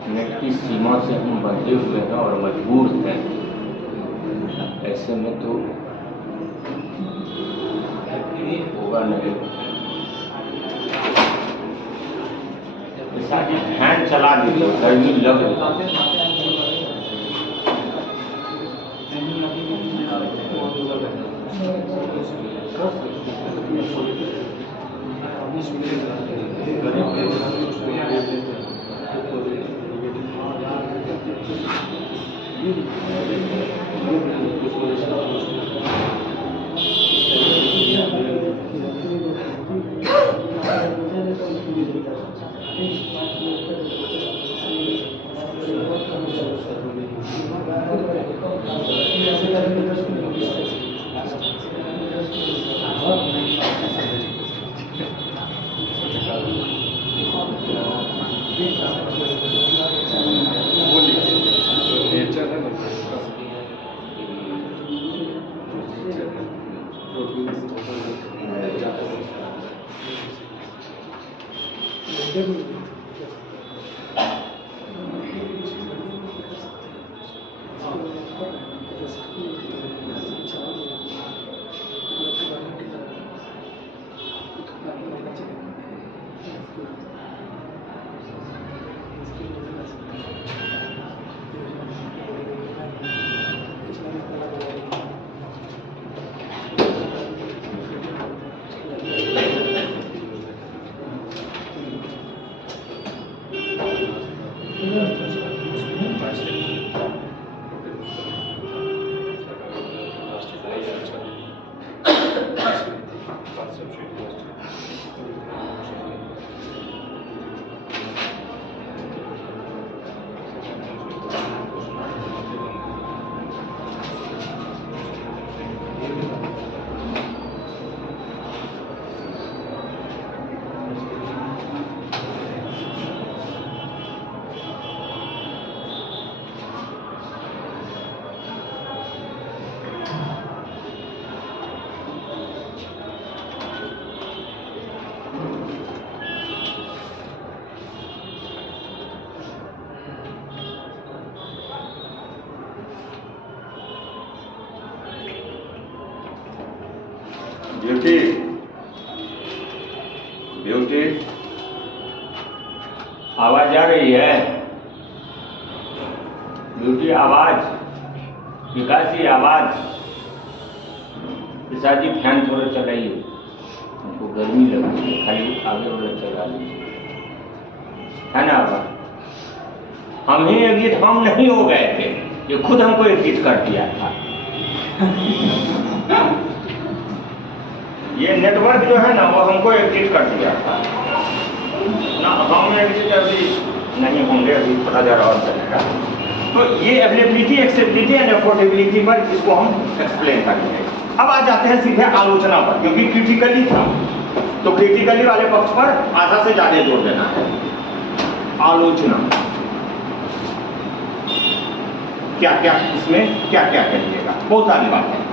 नेट की सीमा से हम बंधे हुए हैं और मजबूर हैं। ऐसे में तो होगा नहीं। फैन चला दीजिए, गर्मी लग रही। आवाज आ रही है? ब्यूटी आवाज, विकासी आवाज। प्रसाद जी फैन थोड़ा चलाइए, हमको गर्मी लग रही है, खाली आगे वाला चला लीजिए, है ना? आवाज हम ही एग्जिट हम नहीं हो गए थे, ये खुद हमको एग्जिट कर दिया था। ये नेटवर्क जो है ना वो हमको एग्जिट कर दिया था ना, हम एग्जिट अभी नहीं होंगे, अभी थोड़ा देर और चलेगा। तो ये अवेलेबिलिटी, एक्सेसिबिलिटी एंड अफोर्डेबिलिटी पर इसको हम एक्सप्लेन करेंगे। अब आ जाते हैं सीधे आलोचना पर, क्योंकि क्रिटिकली था तो क्रिटिकली वाले पक्ष पर आधा से ज्यादा जोर देना है। आलोचना क्या क्या, इसमें क्या क्या करिएगा, बहुत सारी बातें।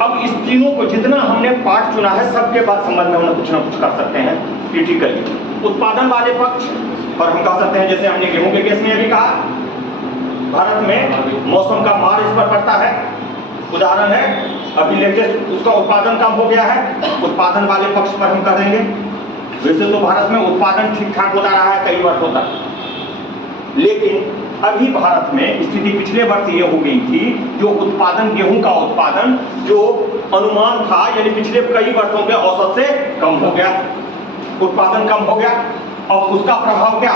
अब इस तीनों को जितना हमने पाठ चुना है सबके बाद समझ में हम कुछ ना कुछ कर सकते हैं। क्रिटिकली उत्पादन वाले पक्ष पर हम कह सकते हैं, जैसे हमने गेहूं के केस में भी कहा, भारत में मौसम का मार इस पर पड़ता है। उदाहरण है अभी लेटेस्ट उसका उत्पादन कम हो गया है, उत्पादन वाले पक्ष पर हम करेंगे। वैसे तो भारत में उत्पादन ठीक ठाक होता रहा है कई वर्षों तक, लेकिन अभी भारत में स्थिति पिछले वर्ष ये हो गई थी, जो उत्पादन गेहूं का उत्पादन जो अनुमान था, यानी पिछले कई वर्षों के औसत से कम हो गया, उत्पादन कम हो गया। और उसका प्रभाव क्या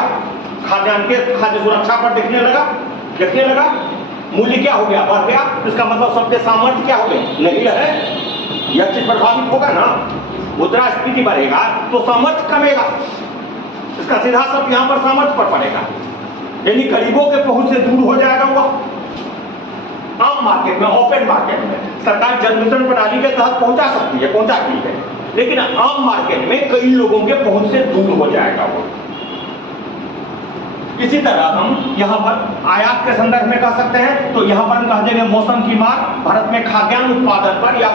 खाद्यान्न के खाद्य सुरक्षा पर दिखने लगा। मूल्य क्या हो गया, बढ़ गया। इसका मतलब सबके सामर्थ्य क्या हो गए, नहीं रहे। यह चीज प्रभावित होगा ना, मुद्रास्फीति बढ़ेगा तो सामर्थ्य कमेगा, इसका सीधा असर यहाँ पर सामर्थ्य पर पड़ेगा, यानी गरीबों के पहुंच से दूर हो जाएगा। वह आम मार्केट में, ओपन मार्केट में सरकार जन वितरण प्रणाली के तहत पहुंचाती है, लेकिन आम मार्केट में कई लोगों के पहुंच से दूर हो जाएगा वो। इसी तरह हम यहाँ पर आयात के संदर्भ में कह सकते हैं, तो यहाँ पर हम कह देंगे मौसम की मार भारत में खाद्यान्न उत्पादन पर या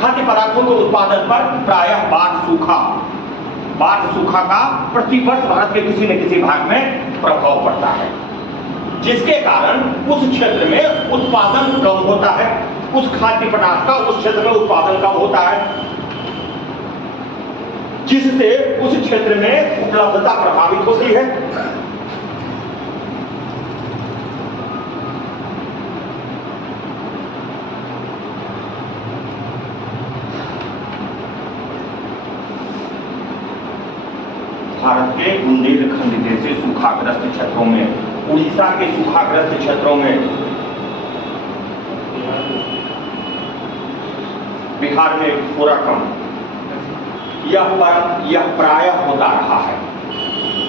खाद्य पदार्थों के उत्पादन पर प्रायः बाढ़ सूखा का प्रतिवर्ष भारत के किसी न किसी भाग में प्रभाव पड़ता है, जिसके कारण उस क्षेत्र में उत्पादन कम होता है, उस खाद्य पदार्थ का उस क्षेत्र में उत्पादन कम होता है, जिससे उस क्षेत्र में उपलब्धता प्रभावित होती है। भारत के बुंदेलखंड जैसे सूखाग्रस्त क्षेत्रों में, उड़ीसा के सूखाग्रस्त क्षेत्रों में, बिहार में पूरा कम, यह प्रायः होता रहा है।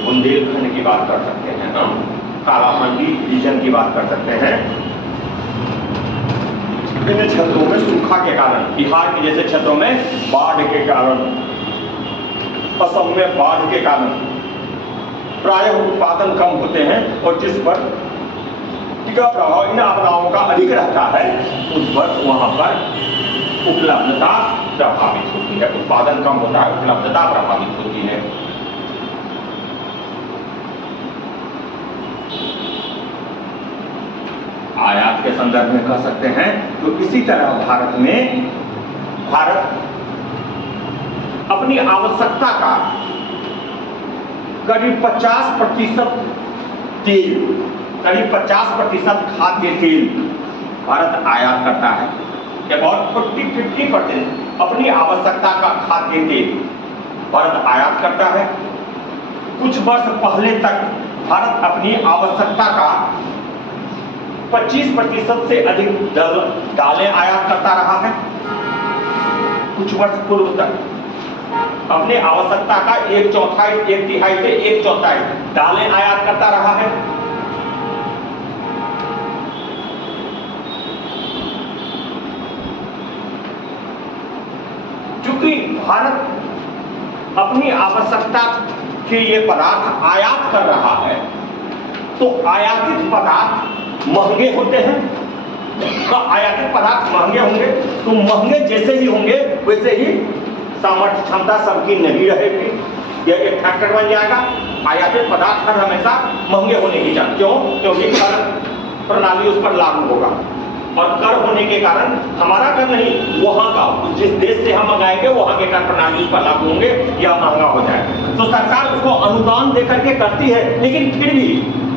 बुंदेलखंड की बात कर सकते हैं हम, कालाहांडी रीजन की बात कर सकते हैं। विभिन्न क्षेत्रों में सूखा के कारण, बिहार के जैसे क्षेत्रों में बाढ़ के कारण, असम में बाढ़ के कारण प्रायः उत्पादन कम होते हैं, और जिस पर टीका प्रभाव इन आपदाओं का अधिक रहता है उस पर वहां पर उपलब्धता प्रभावित होती है। उत्पादन कम होता है, उपलब्धता प्रभावित होती है। आयात के संदर्भ में कह सकते हैं, तो इसी तरह भारत अपनी आवश्यकता का करीब 50% तेल, करीब 50% खाद्य तेल भारत आयात करता है। अबाउट 40-50% अपनी आवश्यकता का खाद्य तेल भारत आयात करता है। कुछ वर्ष पहले तक भारत अपनी आवश्यकता का 25% से अधिक दालें आयात करता रहा है। कुछ वर्ष पूर्व तक अपने आवश्यकता का 1/4, 1/3 से 1/4 दालें आयात करता रहा है। चूंकि भारत अपनी आवश्यकता के ये पदार्थ आयात कर रहा है, तो आयातित पदार्थ महंगे होते हैं। तो आयातित पदार्थ महंगे होंगे, तो महंगे जैसे ही होंगे वैसे ही सामर्थ्य क्षमता सबकी नहीं रहेगी, यह एक फैक्टर बन जाएगा। आयातित पदार्थ हर हमेशा महंगे होने की चाह, क्यों? क्योंकि कर प्रणाली उस पर लागू होगा, और कर होने के कारण हमारा कर नहीं, वहां का, जिस देश से हम मंगाएंगे वहां के कर प्रणाली पर लागू होंगे या महंगा हो जाएगा। तो सरकार उसको अनुदान दे करके करती है, लेकिन फिर भी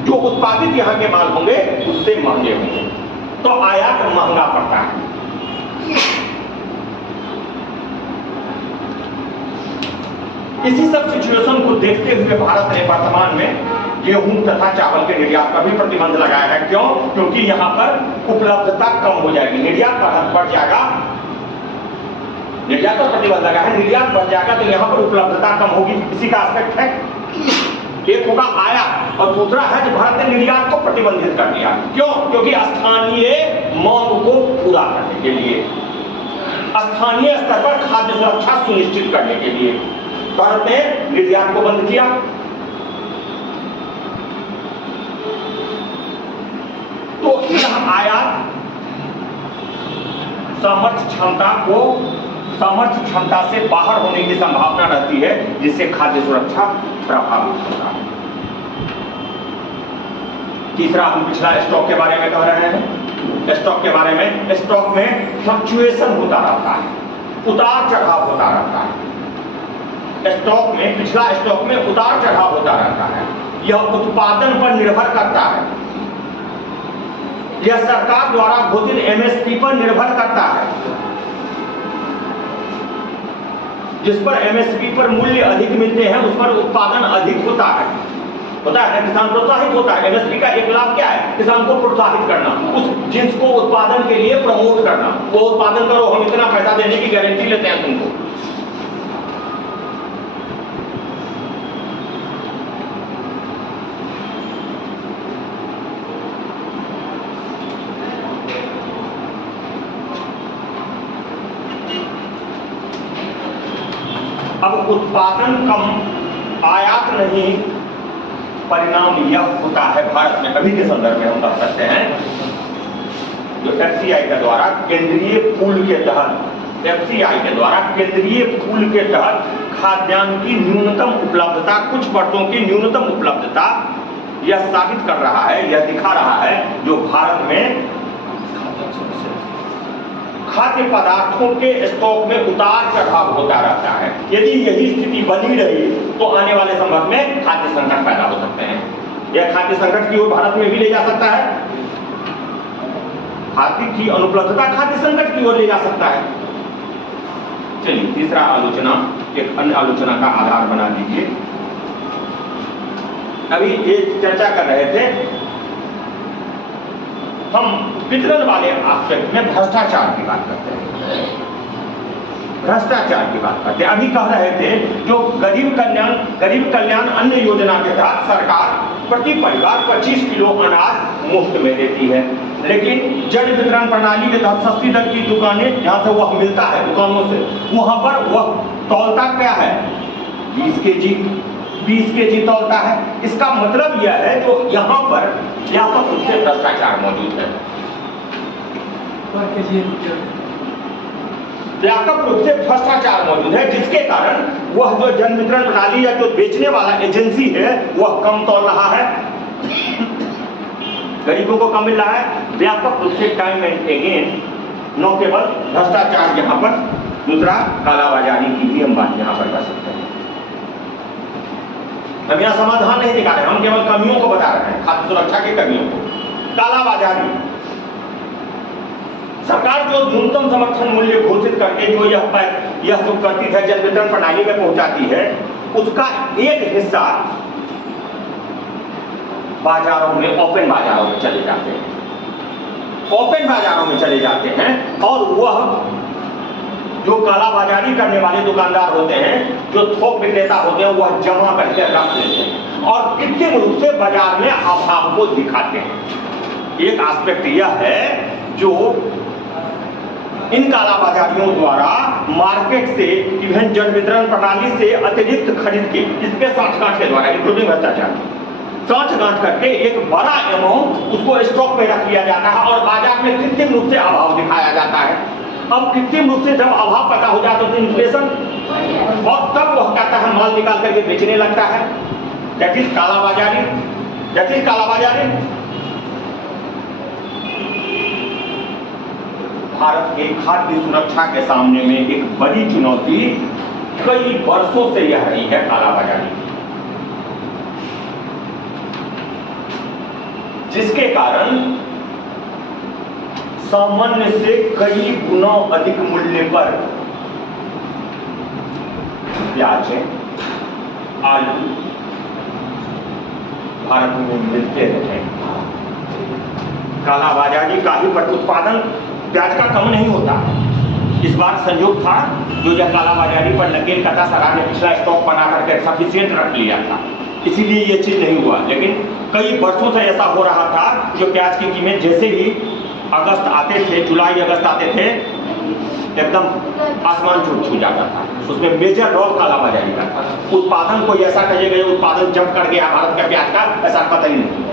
जो उत्पादित यहाँ के माल होंगे उससे महंगे होंगे, तो आयात महंगा पड़ता है। इसी सब सिचुएशन को देखते हुए भारत ने वर्तमान में गेहूं तथा चावल के निर्यात पर भी प्रतिबंध लगाया है। क्यों? क्योंकि यहां पर उपलब्धता कम हो जाएगी, निर्यात बढ़ जाएगा, निर्यात पर प्रतिबंध लगा है, निर्यात बढ़ जाएगा तो यहां पर उपलब्धता कम होगी। इसी का एस्पेक्ट है, एक होगा आयात और दूसरा है कि भारत ने निर्यात को प्रतिबंधित कर दिया। क्यों? क्योंकि स्थानीय मांग को पूरा करने के लिए, स्थानीय स्तर पर खाद्य सुरक्षा सुनिश्चित करने के लिए भारत ने निर्यात को बंद किया। तो यह आयात सामर्थ्य क्षमता से बाहर होने की संभावना रहती है, जिससे खाद्य सुरक्षा प्रभावित होता है। तीसरा, हम पिछला स्टॉक के बारे में कह रहे हैं। स्टॉक के बारे में, स्टॉक में फ्लक्चुएशन होता रहता है, उतार चढ़ाव होता रहता है। स्टॉक में, पिछला स्टॉक में उतार चढ़ाव होता रहता है। यह उत्पादन पर निर्भर करता है, यह सरकार द्वारा घोषित एमएसपी पर निर्भर करता है, जिस पर एमएसपी पर मूल्य अधिक मिलते हैं उस पर उत्पादन अधिक होता है किसान प्रोत्साहित होता है। एमएसपी का एक लाभ क्या है? किसान को प्रोत्साहित करना, उस जिन्स को उत्पादन के लिए प्रमोट करना, वो उत्पादन करो, हम इतना पैसा देने की गारंटी लेते हैं तुमको। अब उत्पादन कम, आयात नहीं, परिणाम यह होता है भारत में अभी के संदर्भ में हम कह सकते हैं, जो एफसीआई के द्वारा केंद्रीय पूल के तहत, एफसीआई के द्वारा केंद्रीय पूल के तहत खाद्यान्न की न्यूनतम उपलब्धता, कुछ वर्षों की न्यूनतम उपलब्धता यह साबित कर रहा है, यह दिखा रहा है जो भारत में खाद्य पदार्थों के स्टॉक में उतार चढ़ाव होता रहता है। यदि यही स्थिति बनी रही तो आने वाले समय में खाद्य संकट पैदा हो सकते हैं। यह खाद्य संकट की ओर भारत में भी ले जा सकता है, खाद्य की अनुपलब्धता खाद्य संकट की ओर ले जा सकता है। चलिए, तीसरा आलोचना, एक अन्य आलोचना का आधार बना दीजिए। अभी ये चर्चा कर रहे थे हम वितरण वाले एस्पेक्ट में भ्रष्टाचार की बात करते हैं, भ्रष्टाचार की बात करते हैं। अभी कह रहे थे जो गरीब कल्याण अन्न योजना के तहत सरकार प्रति परिवार 25 किलो अनाज मुफ्त में देती है, लेकिन जन वितरण प्रणाली के तहत सस्ती दर की दुकानें जहां से वह मिलता है दुकानों से, वहां पर वह तौलता क्या है? 20 केजी तौलता है। इसका मतलब यह है जो यहाँ पर व्यापक रूप से भ्रष्टाचार मौजूद है, व्यापक रूप से भ्रष्टाचार मौजूद है, जिसके कारण वह जो जन वितरण प्रणाली या जो बेचने वाला एजेंसी है वह कम तौल रहा है, गरीबों को कम मिल रहा है। व्यापक रूप से टाइम एंड अगेन न केवल भ्रष्टाचार यहाँ पर, दूसरा कालाबाजारी की भी हम बात यहाँ पर कर सकते हैं। हम यहाँ समाधान नहीं दिखा रहे, हम केवल कमियों को बता रहे हैं, खाद्य सुरक्षा की कमियों को। कालाबाजारी, सरकार जो न्यूनतम समर्थन मूल्य घोषित करके जो यह जो करती है, जन वितरण प्रणाली में पहुंचाती है, उसका एक हिस्सा बाजारों में, ओपन बाजारों में चले जाते हैं, ओपन बाजारों में चले जाते हैं, और वह जो कालाबाजारी करने वाले दुकानदार होते हैं, जो थोक विक्रेता होते हैं, वह जमा करके रख लेते हैं और कृत्रिम रूप से बाजार में अभाव को दिखाते हैं। एक एस्पेक्ट यह है जो इन कालाबाजारियों द्वारा मार्केट से, इवन जन वितरण प्रणाली से अतिरिक्त खरीद के, इसके साठगांठ के द्वारा, इंक्लूडिंग भ्रष्टाचार, साठगांठ करके एक बड़ा अमाउंट उसको स्टॉक में रख लिया जाता है और बाजार में कृत्रिम रूप से अभाव दिखाया जाता है। अब कृत्रिम रूप से जब अभाव पैदा हो जाता है तो इन्फ्लेशन, और तब वह कहता है माल निकाल करके बेचने लगता है। दैट इज कालाबाजारी, दैट इज कालाबाजारी। भारत के खाद्य सुरक्षा के सामने में एक बड़ी चुनौती कई वर्षों से यह रही है, कालाबाजारी, जिसके कारण सामान्य से कई गुना अधिक मूल्य पर प्याज, आलू भारत में मिलते रहे। कालाबाजारी का ही उत्पादन प्याज का कम नहीं होता। इस बार संयोग था जो यह कालाबाजारी पर नकेल कथा सरकार ने पिछला स्टॉक बना करके सफिशिएंट रख लिया था, इसीलिए ये चीज नहीं हुआ। लेकिन कई वर्षों से ऐसा हो रहा था, जो प्याज की कीमत जैसे ही अगस्त आते थे, जुलाई अगस्त आते थे, एकदम आसमान छू जाता था। उसमें मेजर रोल कालाबाजारी का था। उत्पादन कोई ऐसा कहिएगा ये उत्पादन जब कर गया भारत का प्याज का, ऐसा कतई नहीं है।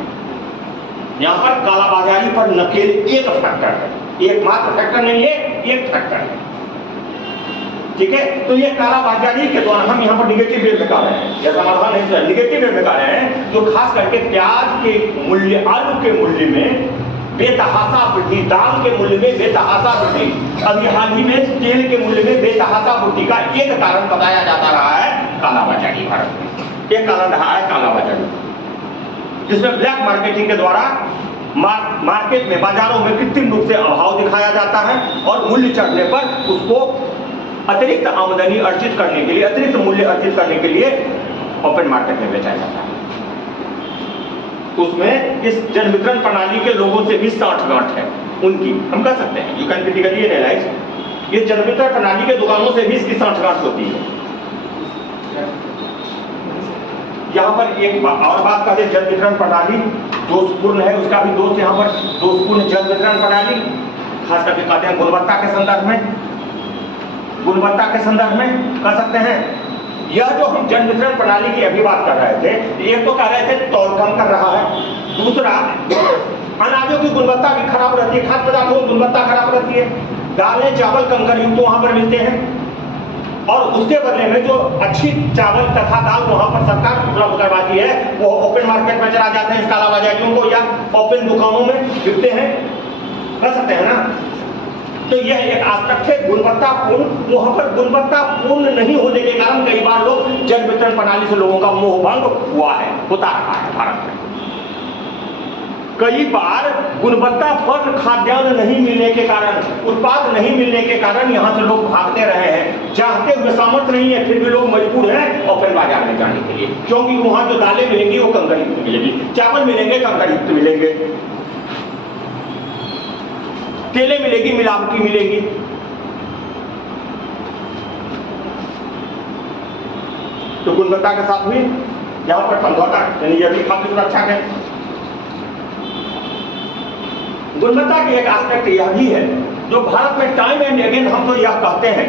यहाँ पर कालाबाजारी पर नकेल एक फैक्टर है, एकमात्र फैक्टर नहीं है, एक फैक्टर है। ठीक है, तो ये कालाबाजारी के दौरान हम यहाँ पर निगेटिव रेट दिखा रहे हैं, यह समाधान नहीं, निगेटिव रेट दिखा रहे हैं, जो खास करके प्याज के मूल्य, आलू के मूल्य में बेतहासा वृद्धि, दाल के मूल्य में बेतहासा वृद्धि, अभी हाल ही में तेल के मूल्य में बेतहासा वृद्धि का एक कारण बताया जाता रहा है कालाबाजारी। भारत में एक कारण रहा है कालाबाजारी, जिसमें ब्लैक मार्केटिंग के द्वारा मार्केट में, बाजारों में कृत्रिम रूप से अभाव दिखाया जाता है और मूल्य चढ़ने पर उसको अतिरिक्त आमदनी अर्जित करने के लिए, अतिरिक्त मूल्य अर्जित करने के लिए ओपन मार्केट में बेचा जाता है। उसमें इस जन वितरण प्रणाली के लोगों से भी साठगांठ है उनकी, हम कह सकते हैं, यू कैन क्रिटिकली एनालाइज, ये जन वितरण प्रणाली के दुकानों से भी इसकी साठगांठ होती है। यहाँ पर एक और बात कहते हैं, जन वितरण प्रणाली दोषपूर्ण है, उसका भी दोष यहाँ पर दोषपूर्ण जन वितरण प्रणाली, खास करके कहते हैं गुणवत्ता के संदर्भ में, गुणवत्ता के संदर्भ में कह सकते हैं। यह जो हम जन वितरण प्रणाली की अभी बात कर रहे थे, एक तो कह रहे थे तौल कम कर रहा है, दूसरा अनाजों की गुणवत्ता भी खराब रहती है, खाद्य पदार्थों की गुणवत्ता खराब रहती है, दालें चावल कंकर युक्त वहां पर मिलते हैं, और उसके बदले में जो अच्छी चावल तथा दाल वहां पर सरकार उपलब्ध करवाती है, वो ओपन मार्केट में चला जाते हैं, कालाबाजारियों को, या ओपन दुकानों में बिकते हैं, कर सकते हैं ना। तो यह एक आस्पेक्ट है गुणवत्तापूर्ण, वहां पर गुणवत्तापूर्ण नहीं होने के कारण कई बार लोग जन वितरण प्रणाली से लोगों का मोह भंग हुआ है, होता रहा है भारत में। कई बार गुणवत्तापूर्ण खाद्यान्न नहीं मिलने के कारण, उत्पाद नहीं मिलने के कारण यहां से लोग भागते रहे हैं, चाहते हुए सामर्थ्य नहीं है, फिर भी लोग मजबूर हैं ओपन बाजार में जाने के लिए, क्योंकि वहां जो दालें मिलेंगी वो कंकरयुक्त मिलेगी, चावल मिलेंगे कंकरयुक्त मिलेंगे, तेलें मिलेगी मिलावटी मिलेगी। तो गुणवत्ता के साथ भी यहां पर समझौता, यानी यह भी खाद्य सुरक्षा है। गुणवत्ता की एक एस्पेक्ट यह भी है, जो भारत में टाइम एंड अगेन हम तो यह कहते हैं,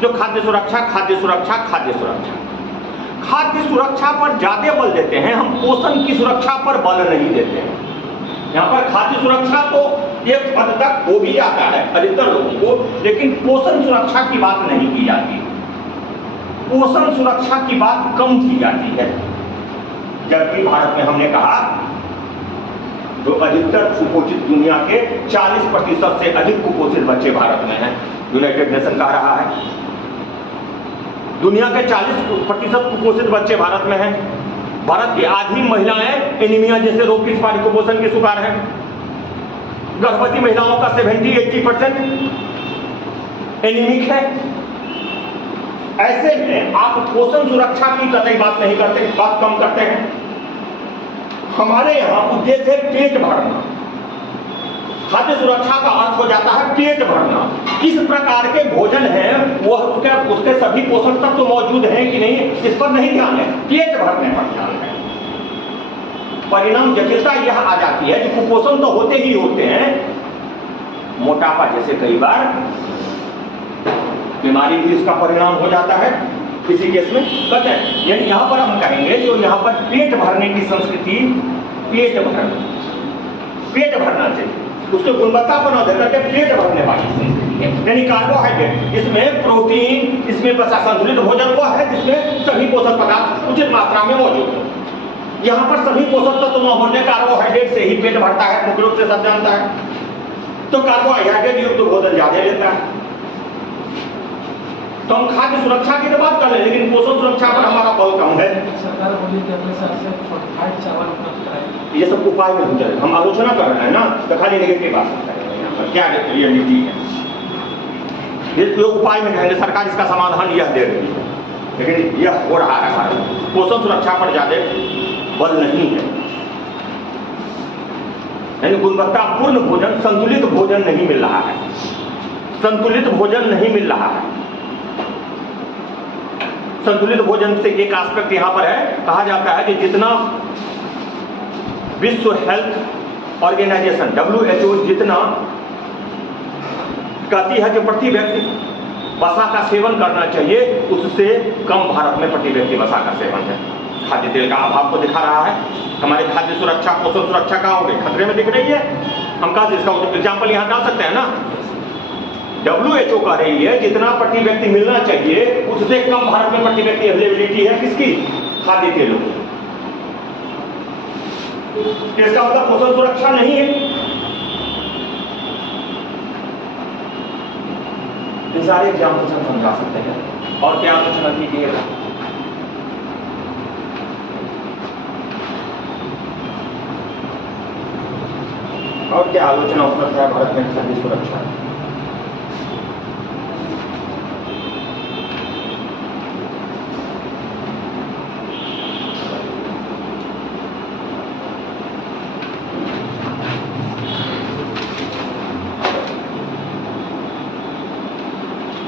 जो खाद्य सुरक्षा, खाद्य सुरक्षा, खाद्य सुरक्षा, खाद्य सुरक्षा पर ज्यादा बल देते हैं, हम पोषण की सुरक्षा पर बल नहीं देते हैं। यहाँ पर खाद्य सुरक्षा तो एक हद तक हो भी जाता है अधिकतर लोगों को, लेकिन पोषण सुरक्षा की बात नहीं की जाती, पोषण सुरक्षा की बात कम की जाती है। जबकि भारत में हमने कहा जो अधिकतर कुपोषित, दुनिया के 40% से अधिक कुपोषित बच्चे भारत में हैं, यूनाइटेड नेशन कह रहा है दुनिया के 40% कुपोषित बच्चे भारत में हैं। भारत की आधी महिलाएं एनीमिया जैसे रोग की कुपोषण के शिकार हैं। गर्भवती महिलाओं का 70-80% एनीमिक है। ऐसे में आप पोषण सुरक्षा की कतई बात नहीं करते, बात कम करते हैं। हमारे यहाँ उद्देश्य है पेट भरना, खाद्य सुरक्षा का अर्थ हो जाता है पेट भरना। किस प्रकार के भोजन है वह उसके सभी पोषक तत्व तो मौजूद हैं कि नहीं, इस पर नहीं ध्यान है, पेट भरने पर ध्यान है। परिणाम जटिलता यह आ जाती है कि कुपोषण तो होते ही होते हैं, मोटापा जैसे कई बार बीमारी भी इसका परिणाम हो जाता है किसी केस में, कहते हैं। यानी यहाँ पर हम कहेंगे जो यहाँ पर पेट भरने की संस्कृति, पेट भरना चाहिए, उसके गुणवत्ता पर न देकर के पेट भरने वाली संस्कृति है। यानी कार्बोहाइड्रेट, इसमें प्रोटीन, इसमें संतुलित भोजन वो है जिसमें सभी पोषक पदार्थ उचित मात्रा में मौजूद है। यहाँ पर सभी पोषक तत्व न होने कार्बोहाइड्रेट से ही पेट भरता है, मुख्य रूप से सब जानता है। तो कार्बोहाइड्रेट युक्त भोजन ज्यादा लेता है। तो हम खाद्य सुरक्षा की तो बात कर रहे हैं, लेकिन पोषण सुरक्षा पर हमारा बल कम है। सरकार बोली कि अपने साथ से फोर्टिफाइड चावल उपलब्ध कराएगी। ये सब उपाय में गुजर, हम आलोचना कर रहे हैं ना, तो खाली नेगेटिव बात करेंगे यहाँ पर, क्या रियलिटी है ये उपाय में कहेंगे सरकार इसका समाधान यह दे रही है, लेकिन यह हो रहा है भारत में। पोषण सुरक्षा पर ज्यादा बल नहीं है, यानी गुणवत्तापूर्ण भोजन, संतुलित भोजन नहीं मिल रहा है, संतुलित भोजन नहीं मिल रहा है। संतुलित भोजन से एक एस्पेक्ट यहां पर है, कहा जाता है कि जितना विश्व हेल्थ ऑर्गेनाइजेशन WHO जितना कहती है कि प्रति व्यक्ति वसा का सेवन करना चाहिए, उससे कम भारत में प्रति व्यक्ति वसा का सेवन है। खाद्य तेल का अभाव को दिखा रहा है। हमारे खाद्य सुरक्षा, पोषण सुरक्षा कहाँ हो गई, खतरे में दिख रही है। हम कहा इसका एग्जाम्पल यहां डाल सकते हैं ना। WHO कह रही है जितना प्रति व्यक्ति मिलना चाहिए उससे कम भारत में प्रति व्यक्ति अवेलेबिलिटी है किसकी, खाद्य तेलों की। इसका मतलब पोषण सुरक्षा नहीं है। इन सारे एग्जाम्पल से हम समझा सकते हैं। और क्या आलोचना कीजिएगा, और क्या आलोचना हो सकता है भारत में खाद्य सुरक्षा।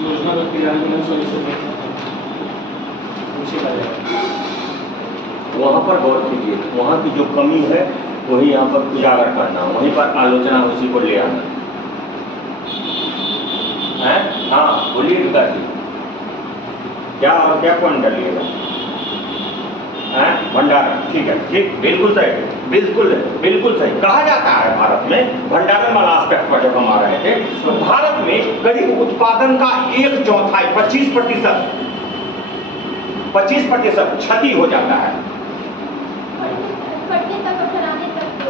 योजनाबद्ध क्रियान्वयन सुनिश्चित वहां पर गौर कीजिए, वहां की जो कमी है वही यहाँ पर उजागर करना, वहीं पर आलोचना उसी को ले आना है। हाँ बोलिए विकास जी, क्या और क्या पॉइंट डालिएगा। भंडारण, ठीक है, ठीक, बिल्कुल सही, बिल्कुल सही। कहा जाता है भारत में भंडारण वाला एस्पेक्ट पर जब हम आ रहे थे, तो भारत में करीब उत्पादन का 1/4 25% क्षति हो जाता है।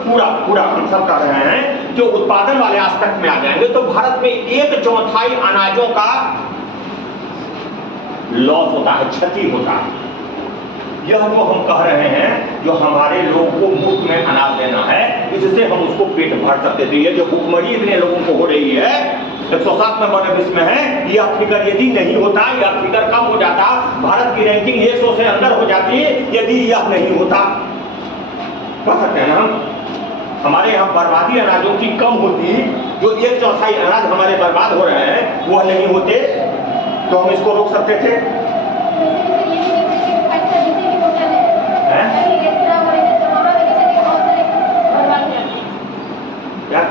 पूरा हम सब कर रहे हैं, जो उत्पादन वाले एस्पेक्ट में आ जाएंगे तो भारत में 1/4 अनाजों का लॉस होता है, क्षति होता है। यह जो हम कह रहे हैं, जो हमारे लोगों को मुफ्त में अनाज देना है, इससे हम उसको पेट भर सकते थे। ये जो भूखमरी इतने लोगों को हो रही है, 107 नंबर विश्व में है, यह फिगर यदि नहीं होता, यह फिगर कम हो जाता, भारत की रैंकिंग 100 से अंदर हो जाती यदि यह नहीं होता। कह सकते हैं ना हम, हमारे यहाँ बर्बादी अनाजों की कम होती, जो 1/4 अनाज हमारे बर्बाद हो रहे हैं वह नहीं होते, तो हम इसको रोक सकते थे। क्या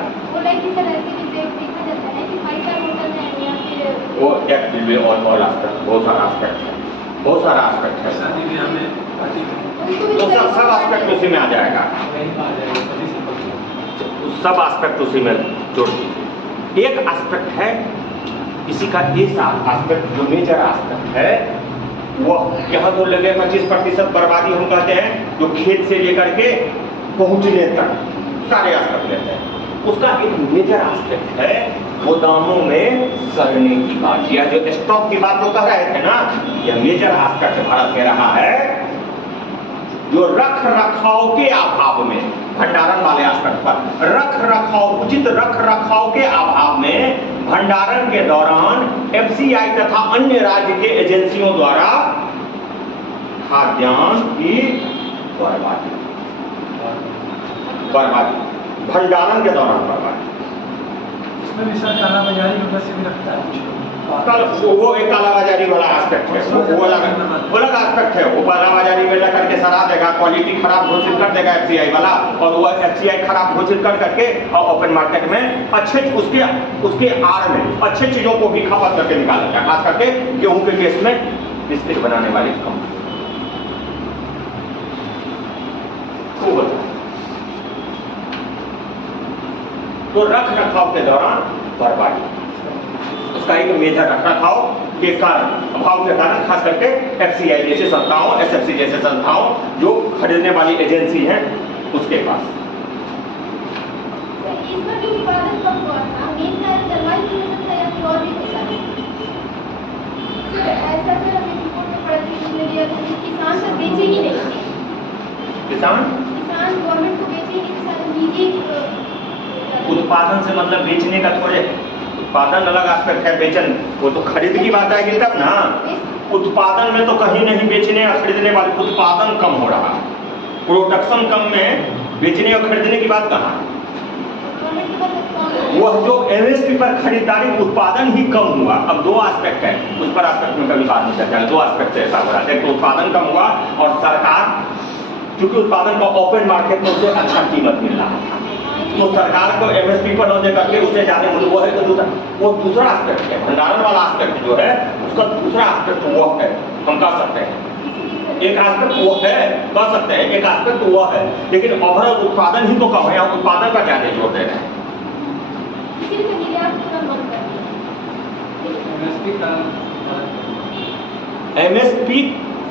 वो ऑल एस्पेक्ट, बहुत सारा एस्पेक्ट है, शादी में हमें पार्टी में तो सब एस्पेक्ट उसी में आ जाएगा, सब एस्पेक्ट उसी में जोड़ दीजिए। एक एस्पेक्ट है इसी का, एस्पेक्ट जो मेजर एस्पेक्ट है वो यहाँ तो लगे 25% बर्बादी हम कहते हैं, जो खेत से लेकर के पहुंचने तक सारे एस्पेक्ट लेते हैं। उसका एक मेजर एस्पेक्ट है गोदामों में सड़ने की बात, या जो स्टॉक की बात तो कह रहे थे ना, यह मेजर एस्पेक्ट भारत में रहा है। जो रख रखाव के अभाव में, भंडारण वाले एस्पेक्ट पर उचित रख रखाव के अभाव में भंडारण के दौरान FCI तथा अन्य राज्य के एजेंसियों द्वारा खाद्यान्न की बर्बादी, भंडारण के दौरान बर्बादी। इसमें भी सर काला बाजारी की वजह से भी रखता है कुछ लोग। वो एक कालाबाजारी वाला एस्पेक्ट है, वो अलग एस्पेक्ट है। वो कालाबाजारी में लगा करके सरा देगा, क्वालिटी खराब घोषित कर देगा FCI वाला, और वो FCI खराब घोषित कर करके और ओपन मार्केट में अच्छे उसके आड़ में अच्छे चीजों को भी खपत करके निकाल देगा, खास करके गेहूं के केस में बिस्किट बनाने वाली कंपनी खूब होता है। तो रख रखाव के दौरान बर्बादी, उसका एक मेजर रखरखाव के कारण, अभाव के कारण, खास करके FCI जैसे संस्थाओं, SFC जैसे संस्थाओं जो खरीदने वाली एजेंसी हैं उसके पास। इसका जो उत्पादन कब हुआ था किसान गवर्नमेंट को बेचेंगे, किसान निजी उत्पादन से मतलब बेचने का थोड़े, उत्पादन अलग एस्पेक्ट है, बेचन वो तो खरीद की बात आएगी तब ना। उत्पादन में तो कहीं नहीं बेचने और खरीदने वाले, उत्पादन कम हो रहा है, प्रोडक्शन कम में बेचने और खरीदने की बात कहाँ। वह जो एमएसपी पर खरीदारी, उत्पादन ही कम हुआ। अब दो एस्पेक्ट है, उस पर एस्पेक्ट में कभी बात नहीं करते हैं, दो एस्पेक्ट से ऐसा हो रहा है। तो उत्पादन कम हुआ और सरकार क्योंकि उत्पादन को ओपन मार्केट में उसे अच्छा कीमत मिल रहा था, तो सरकार को एमएसपी पर न देकर के उससे ज्यादा मूल्य, वो है तो दूसरा, वो दूसरा एस्पेक्ट है। भंडारण वाला एस्पेक्ट जो है उसका दूसरा एस्पेक्ट वो है, हम कह सकते हैं। एक एस्पेक्ट वो है, कह सकते हैं, एक एस्पेक्ट वो है, लेकिन ओवरऑल उत्पादन ही तो कम है, हम उत्पादन पर ज्यादा जोर दे रहे हैं। एमएसपी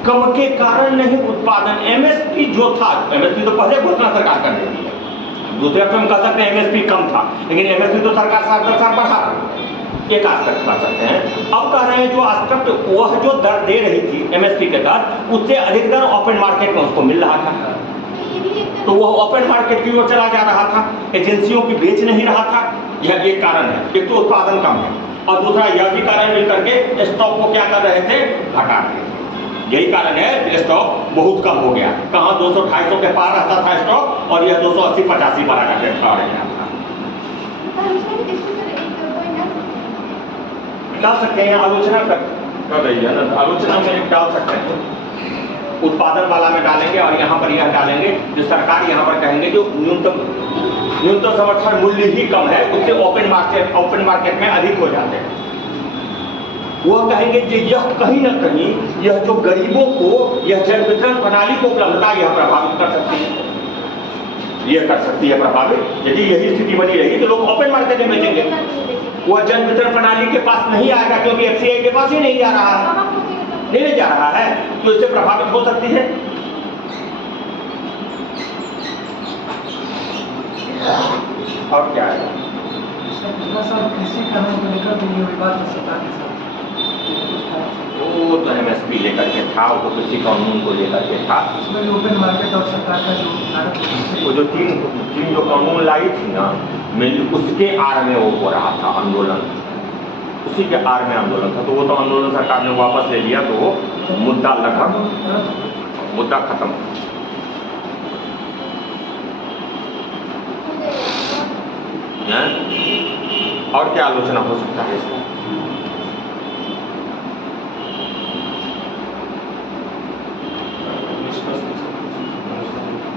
कम के कारण नहीं, उत्पादन एमएसपी जो था, एमएसपी तो पहले घोषणा सरकार कर देती है, दूसरे हम कह सकते हैं एमएसपी कम था, लेकिन एमएसपी तो सरकार साल दर साल बढ़ा रही है, एक एस्पेक्ट कह सकते हैं। अब कह रहे हैं जो एस्पेक्ट वह जो दर दे रही थी एमएसपी के तहत, उससे अधिक दर ओपन मार्केट में उसको मिल रहा था, तो वह ओपन मार्केट की ओर चला जा रहा था, एजेंसियों की बेच नहीं रहा था। यह एक कारण है, एक तो उत्पादन कम है और दूसरा यह भी कारण मिल करके स्टॉक को क्या कर रहे थे, घटा रहे थे। यही कारण है स्टॉक बहुत कम हो गया, कहाँ 200-250 के पार रहता था स्टॉक और यह 280-85 पर आ गया था। डाल सकते हैं, आलोचना कर रही है ना, आलोचना में डाल सकते हैं, उत्पादन वाला में डालेंगे और यहाँ पर यह डालेंगे जो सरकार यहाँ पर कहेंगे जो न्यूनतम समर्थन मूल्य ही कम है, उससे ओपन मार्केट में अधिक हो जाते हैं। वह कहेंगे कि यह कहीं ना कहीं यह जो गरीबों को यह जन वितरण प्रणाली को उपलब्धता यह प्रभावित कर सकती है, यह कर सकती है प्रभावित। यदि यही स्थिति बनी रही तो लोग ओपन मार्केट में बेचेंगे, वह जन वितरण प्रणाली के पास नहीं आएगा क्योंकि एफसीआई के पास ही नहीं जा रहा है, नहीं ले जा रहा है, तो इससे प्रभावित हो सकती है। और क्या है कृषि कानून को लेकर तो ये विवाद सरकार के साथ वो तो एमएसपी लेकर के था, वो तो कृषि कानून को लेकर के था, उसमें भी ओपन मार्केट और सरकार का जो वो जो तीन जो कानून लाई थी ना, उसके आड़ में वो हो रहा था आंदोलन, उसी के आड़ में आंदोलन था, तो वो तो आंदोलन सरकार ने वापस ले लिया, तो वो मुद्दा लगभग मुद्दा खत्म। और क्या आलोचना हो सकता है इसका?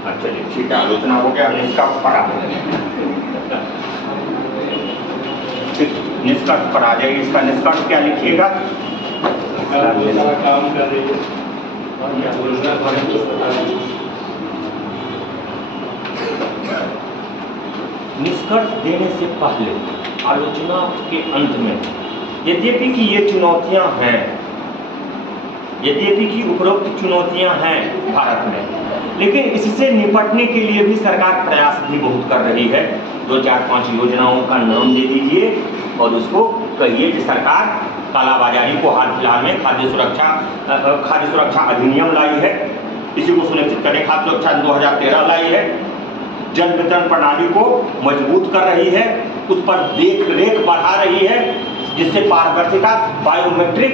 अच्छा जी, ठीक है, आलोचना हो गया, निष्कर्ष पर आ निष्कर्ष पर आ जाइए। इसका निष्कर्ष क्या लिखिएगा? काम कर रही है, निष्कर्ष देने से पहले आलोचना के अंत में यद्यपि कि ये चुनौतियां हैं, यद्यपि कि उपरोक्त चुनौतियां हैं भारत में, लेकिन इससे निपटने के लिए भी सरकार प्रयास भी बहुत कर रही है। 2-4-5 योजनाओं का नाम दे दीजिए और उसको कहिए कि सरकार कालाबाजारी को हाल फिलहाल में खाद्य सुरक्षा अधिनियम लाई है, इसी को सुनिश्चित करें, खाद्य सुरक्षा 2013 लाई है, जन वितरण प्रणाली को मजबूत कर रही है, उस पर देख रेख बढ़ा रही है, जिससे पारदर्शिता, बायोमेट्रिक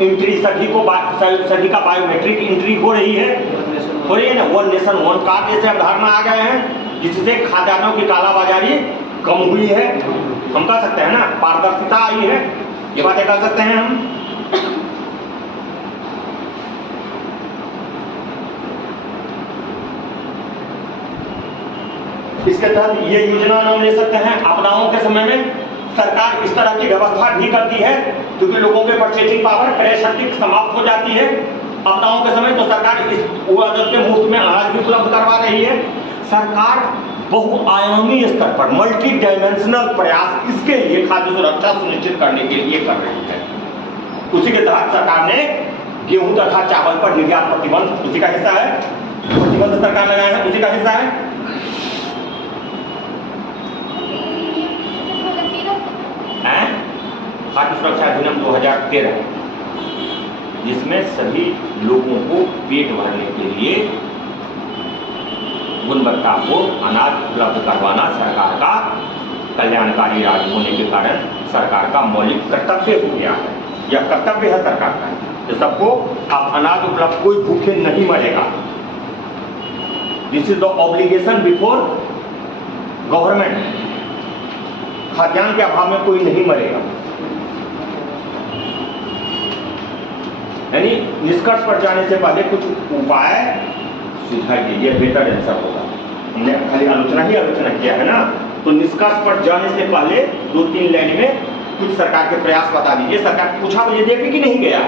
एंट्री सभी का बायोमेट्रिक एंट्री हो रही है ना, 1 नेशन 1 कार्ड जैसे अवधारणा आ गए हैं, जिससे खाद्यान्नों की कालाबाजारी कम हुई है। हम कह सकते हैं ना, पारदर्शिता आई है, ये बातें कह सकते हैं हम। इसके तहत ये योजना नाम ले सकते हैं। आपदाओं के समय में सरकार इस तरह की व्यवस्था भी करती है, क्योंकि लोगों के परचेजिंग पावर, क्रय शक्ति समाप्त हो जाती है। आपदाओं के समय तो सरकार इस के मुफ्त में अनाज भी उपलब्ध करवा रही है। सरकार बहुआयामी स्तर पर मल्टी डायमेंशनल प्रयास इसके लिए खाद्य सुरक्षा सुनिश्चित करने के लिए कर रही है। उसी के तहत सरकार ने गेहूं तथा चावल पर निर्यात प्रतिबंध उसी का हिस्सा है, प्रतिबंध सरकार लगाया है, उसी का हिस्सा है। खाद्य सुरक्षा अधिनियम 2013, जिसमें सभी लोगों को पेट भरने के लिए गुणवत्ता को अनाज उपलब्ध करवाना सरकार का कल्याणकारी राज होने के कारण सरकार का मौलिक कर्तव्य हो गया है। यह कर्तव्य है सरकार का कि सबको आप अनाज उपलब्ध, कोई भूखे नहीं मरेगा। This is the obligation before government. खाद्यान्न के अभाव में कोई नहीं मरेगा। यानी निष्कर्ष पर जाने से पहले कुछ उपाय सुझाव दीजिए, बेहतर आंसर होगा। हमने खाली आलोचना ही आलोचना किया है ना, तो निष्कर्ष पर जाने से पहले 2-3 लाइन में कुछ सरकार के प्रयास बता दीजिए। सरकार पूछा मुझे देखिए कि नहीं गया,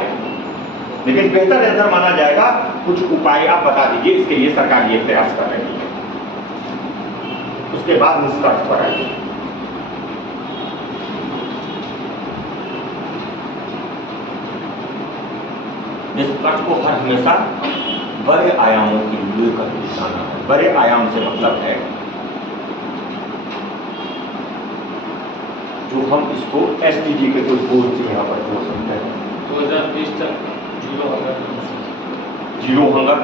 लेकिन बेहतर आंसर माना जाएगा। कुछ उपाय आप बता दीजिए, इसके लिए सरकार ये प्रयास कर रही है। उसके बाद निष्कर्ष पर आइए। निष्कर्ष को हर हमेशा बड़े आयामों की लेकर दिखाना है। बड़े आयाम से मतलब है जो हम इसको एसडीजी के कोई गोल से यहाँ पर जोड़ सकते हैं। 2020 तक 0 हंगर। 0 हंगर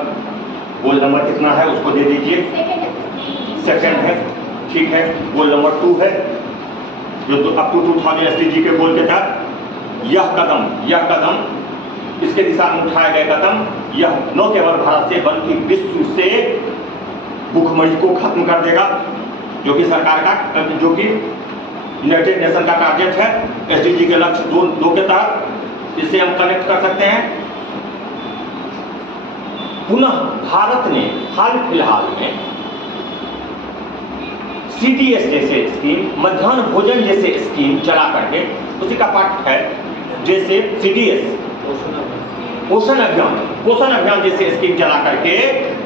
गोल नंबर कितना है उसको दे दीजिए। सेकंड है, ठीक है। गोल नंबर 2 है जो तो अप टू 2000 एसडीजी के गोल के तहत यह कदम इसके दिशा में उठाए गए कदम यह न केवल भारत से बल्कि विश्व से भूखमरी को खत्म कर देगा, जो कि सरकार का, जो कि यूनाइटेड नेशन का टारगेट है एसडीजी के लक्ष्य 2 के तहत। इससे हम कनेक्ट कर सकते हैं। पुनः भारत ने हाल फिलहाल में सीडीएस जैसे स्कीम, मध्याह्न भोजन जैसे स्कीम चला करके, उसी का पार्ट है जैसे सीडीएस पोषण अभियान जैसे स्कीम चला करके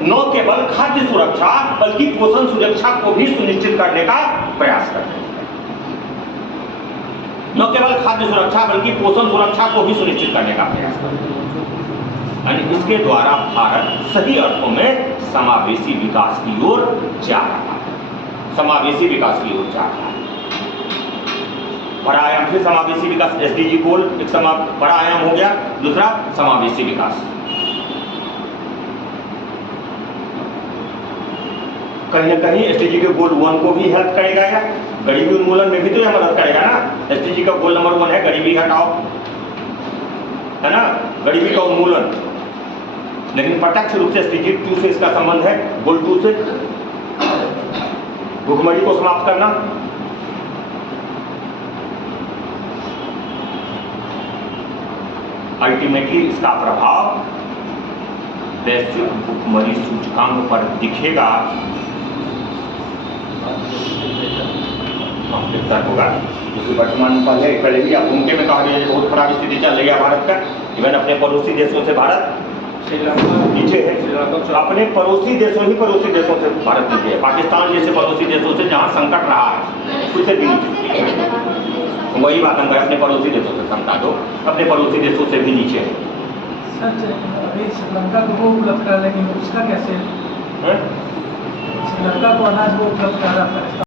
न केवल खाद्य सुरक्षा बल्कि पोषण सुरक्षा को भी सुनिश्चित करने का प्रयास करते हैं। न केवल खाद्य सुरक्षा बल्कि पोषण सुरक्षा को भी सुनिश्चित करने का प्रयास करते हैं। यानी इसके द्वारा भारत सही अर्थों में समावेशी विकास की ओर जा रहा है। समावेशी विकास की ओर जा रहा है। बड़ा आयाम से समावेशी विकास, एसडीजी गोल एक बड़ा आयाम हो गया। दूसरा समावेशी विकास। कहीं ना कहीं एसडीजी के गोल 1 को भी हेल्प करेगा या गरीबी उन्मूलन में भी तो यह मदद करेगा ना। एसडीजी का गोल नंबर 1 है गरीबी हटाओ, है ना, गरीबी का उन्मूलन। लेकिन प्रत्यक्ष रूप से एसडीजी 2 से इसका संबंध है, गोल 2 से भूखमरी को समाप्त करना। अल्टीमेटली इसका प्रभाव वैश्विक भूखमरी सूचकांक पर दिखेगा, बेहतर होगा। क्योंकि वर्तमान पहले भी आप घूमते में कहा गया बहुत खराब स्थिति चल रही है भारत का। इवन अपने पड़ोसी देशों से भारत नीचे है। अपने पड़ोसी देशों से भारत नीचे है। पाकिस्तान जैसे पड़ोसी देशों से जहां संकट रहा है उससे भी नीचे। वही बात हम करें, अपने पड़ोसी देशों से समझा दो, अपने पड़ोसी देशों से भी नीचे है। सच अभी श्रीलंका को वो उपलब्ध करा, लेकिन उसका कैसे? श्रीलंका को अनाज वो उपलब्ध करा।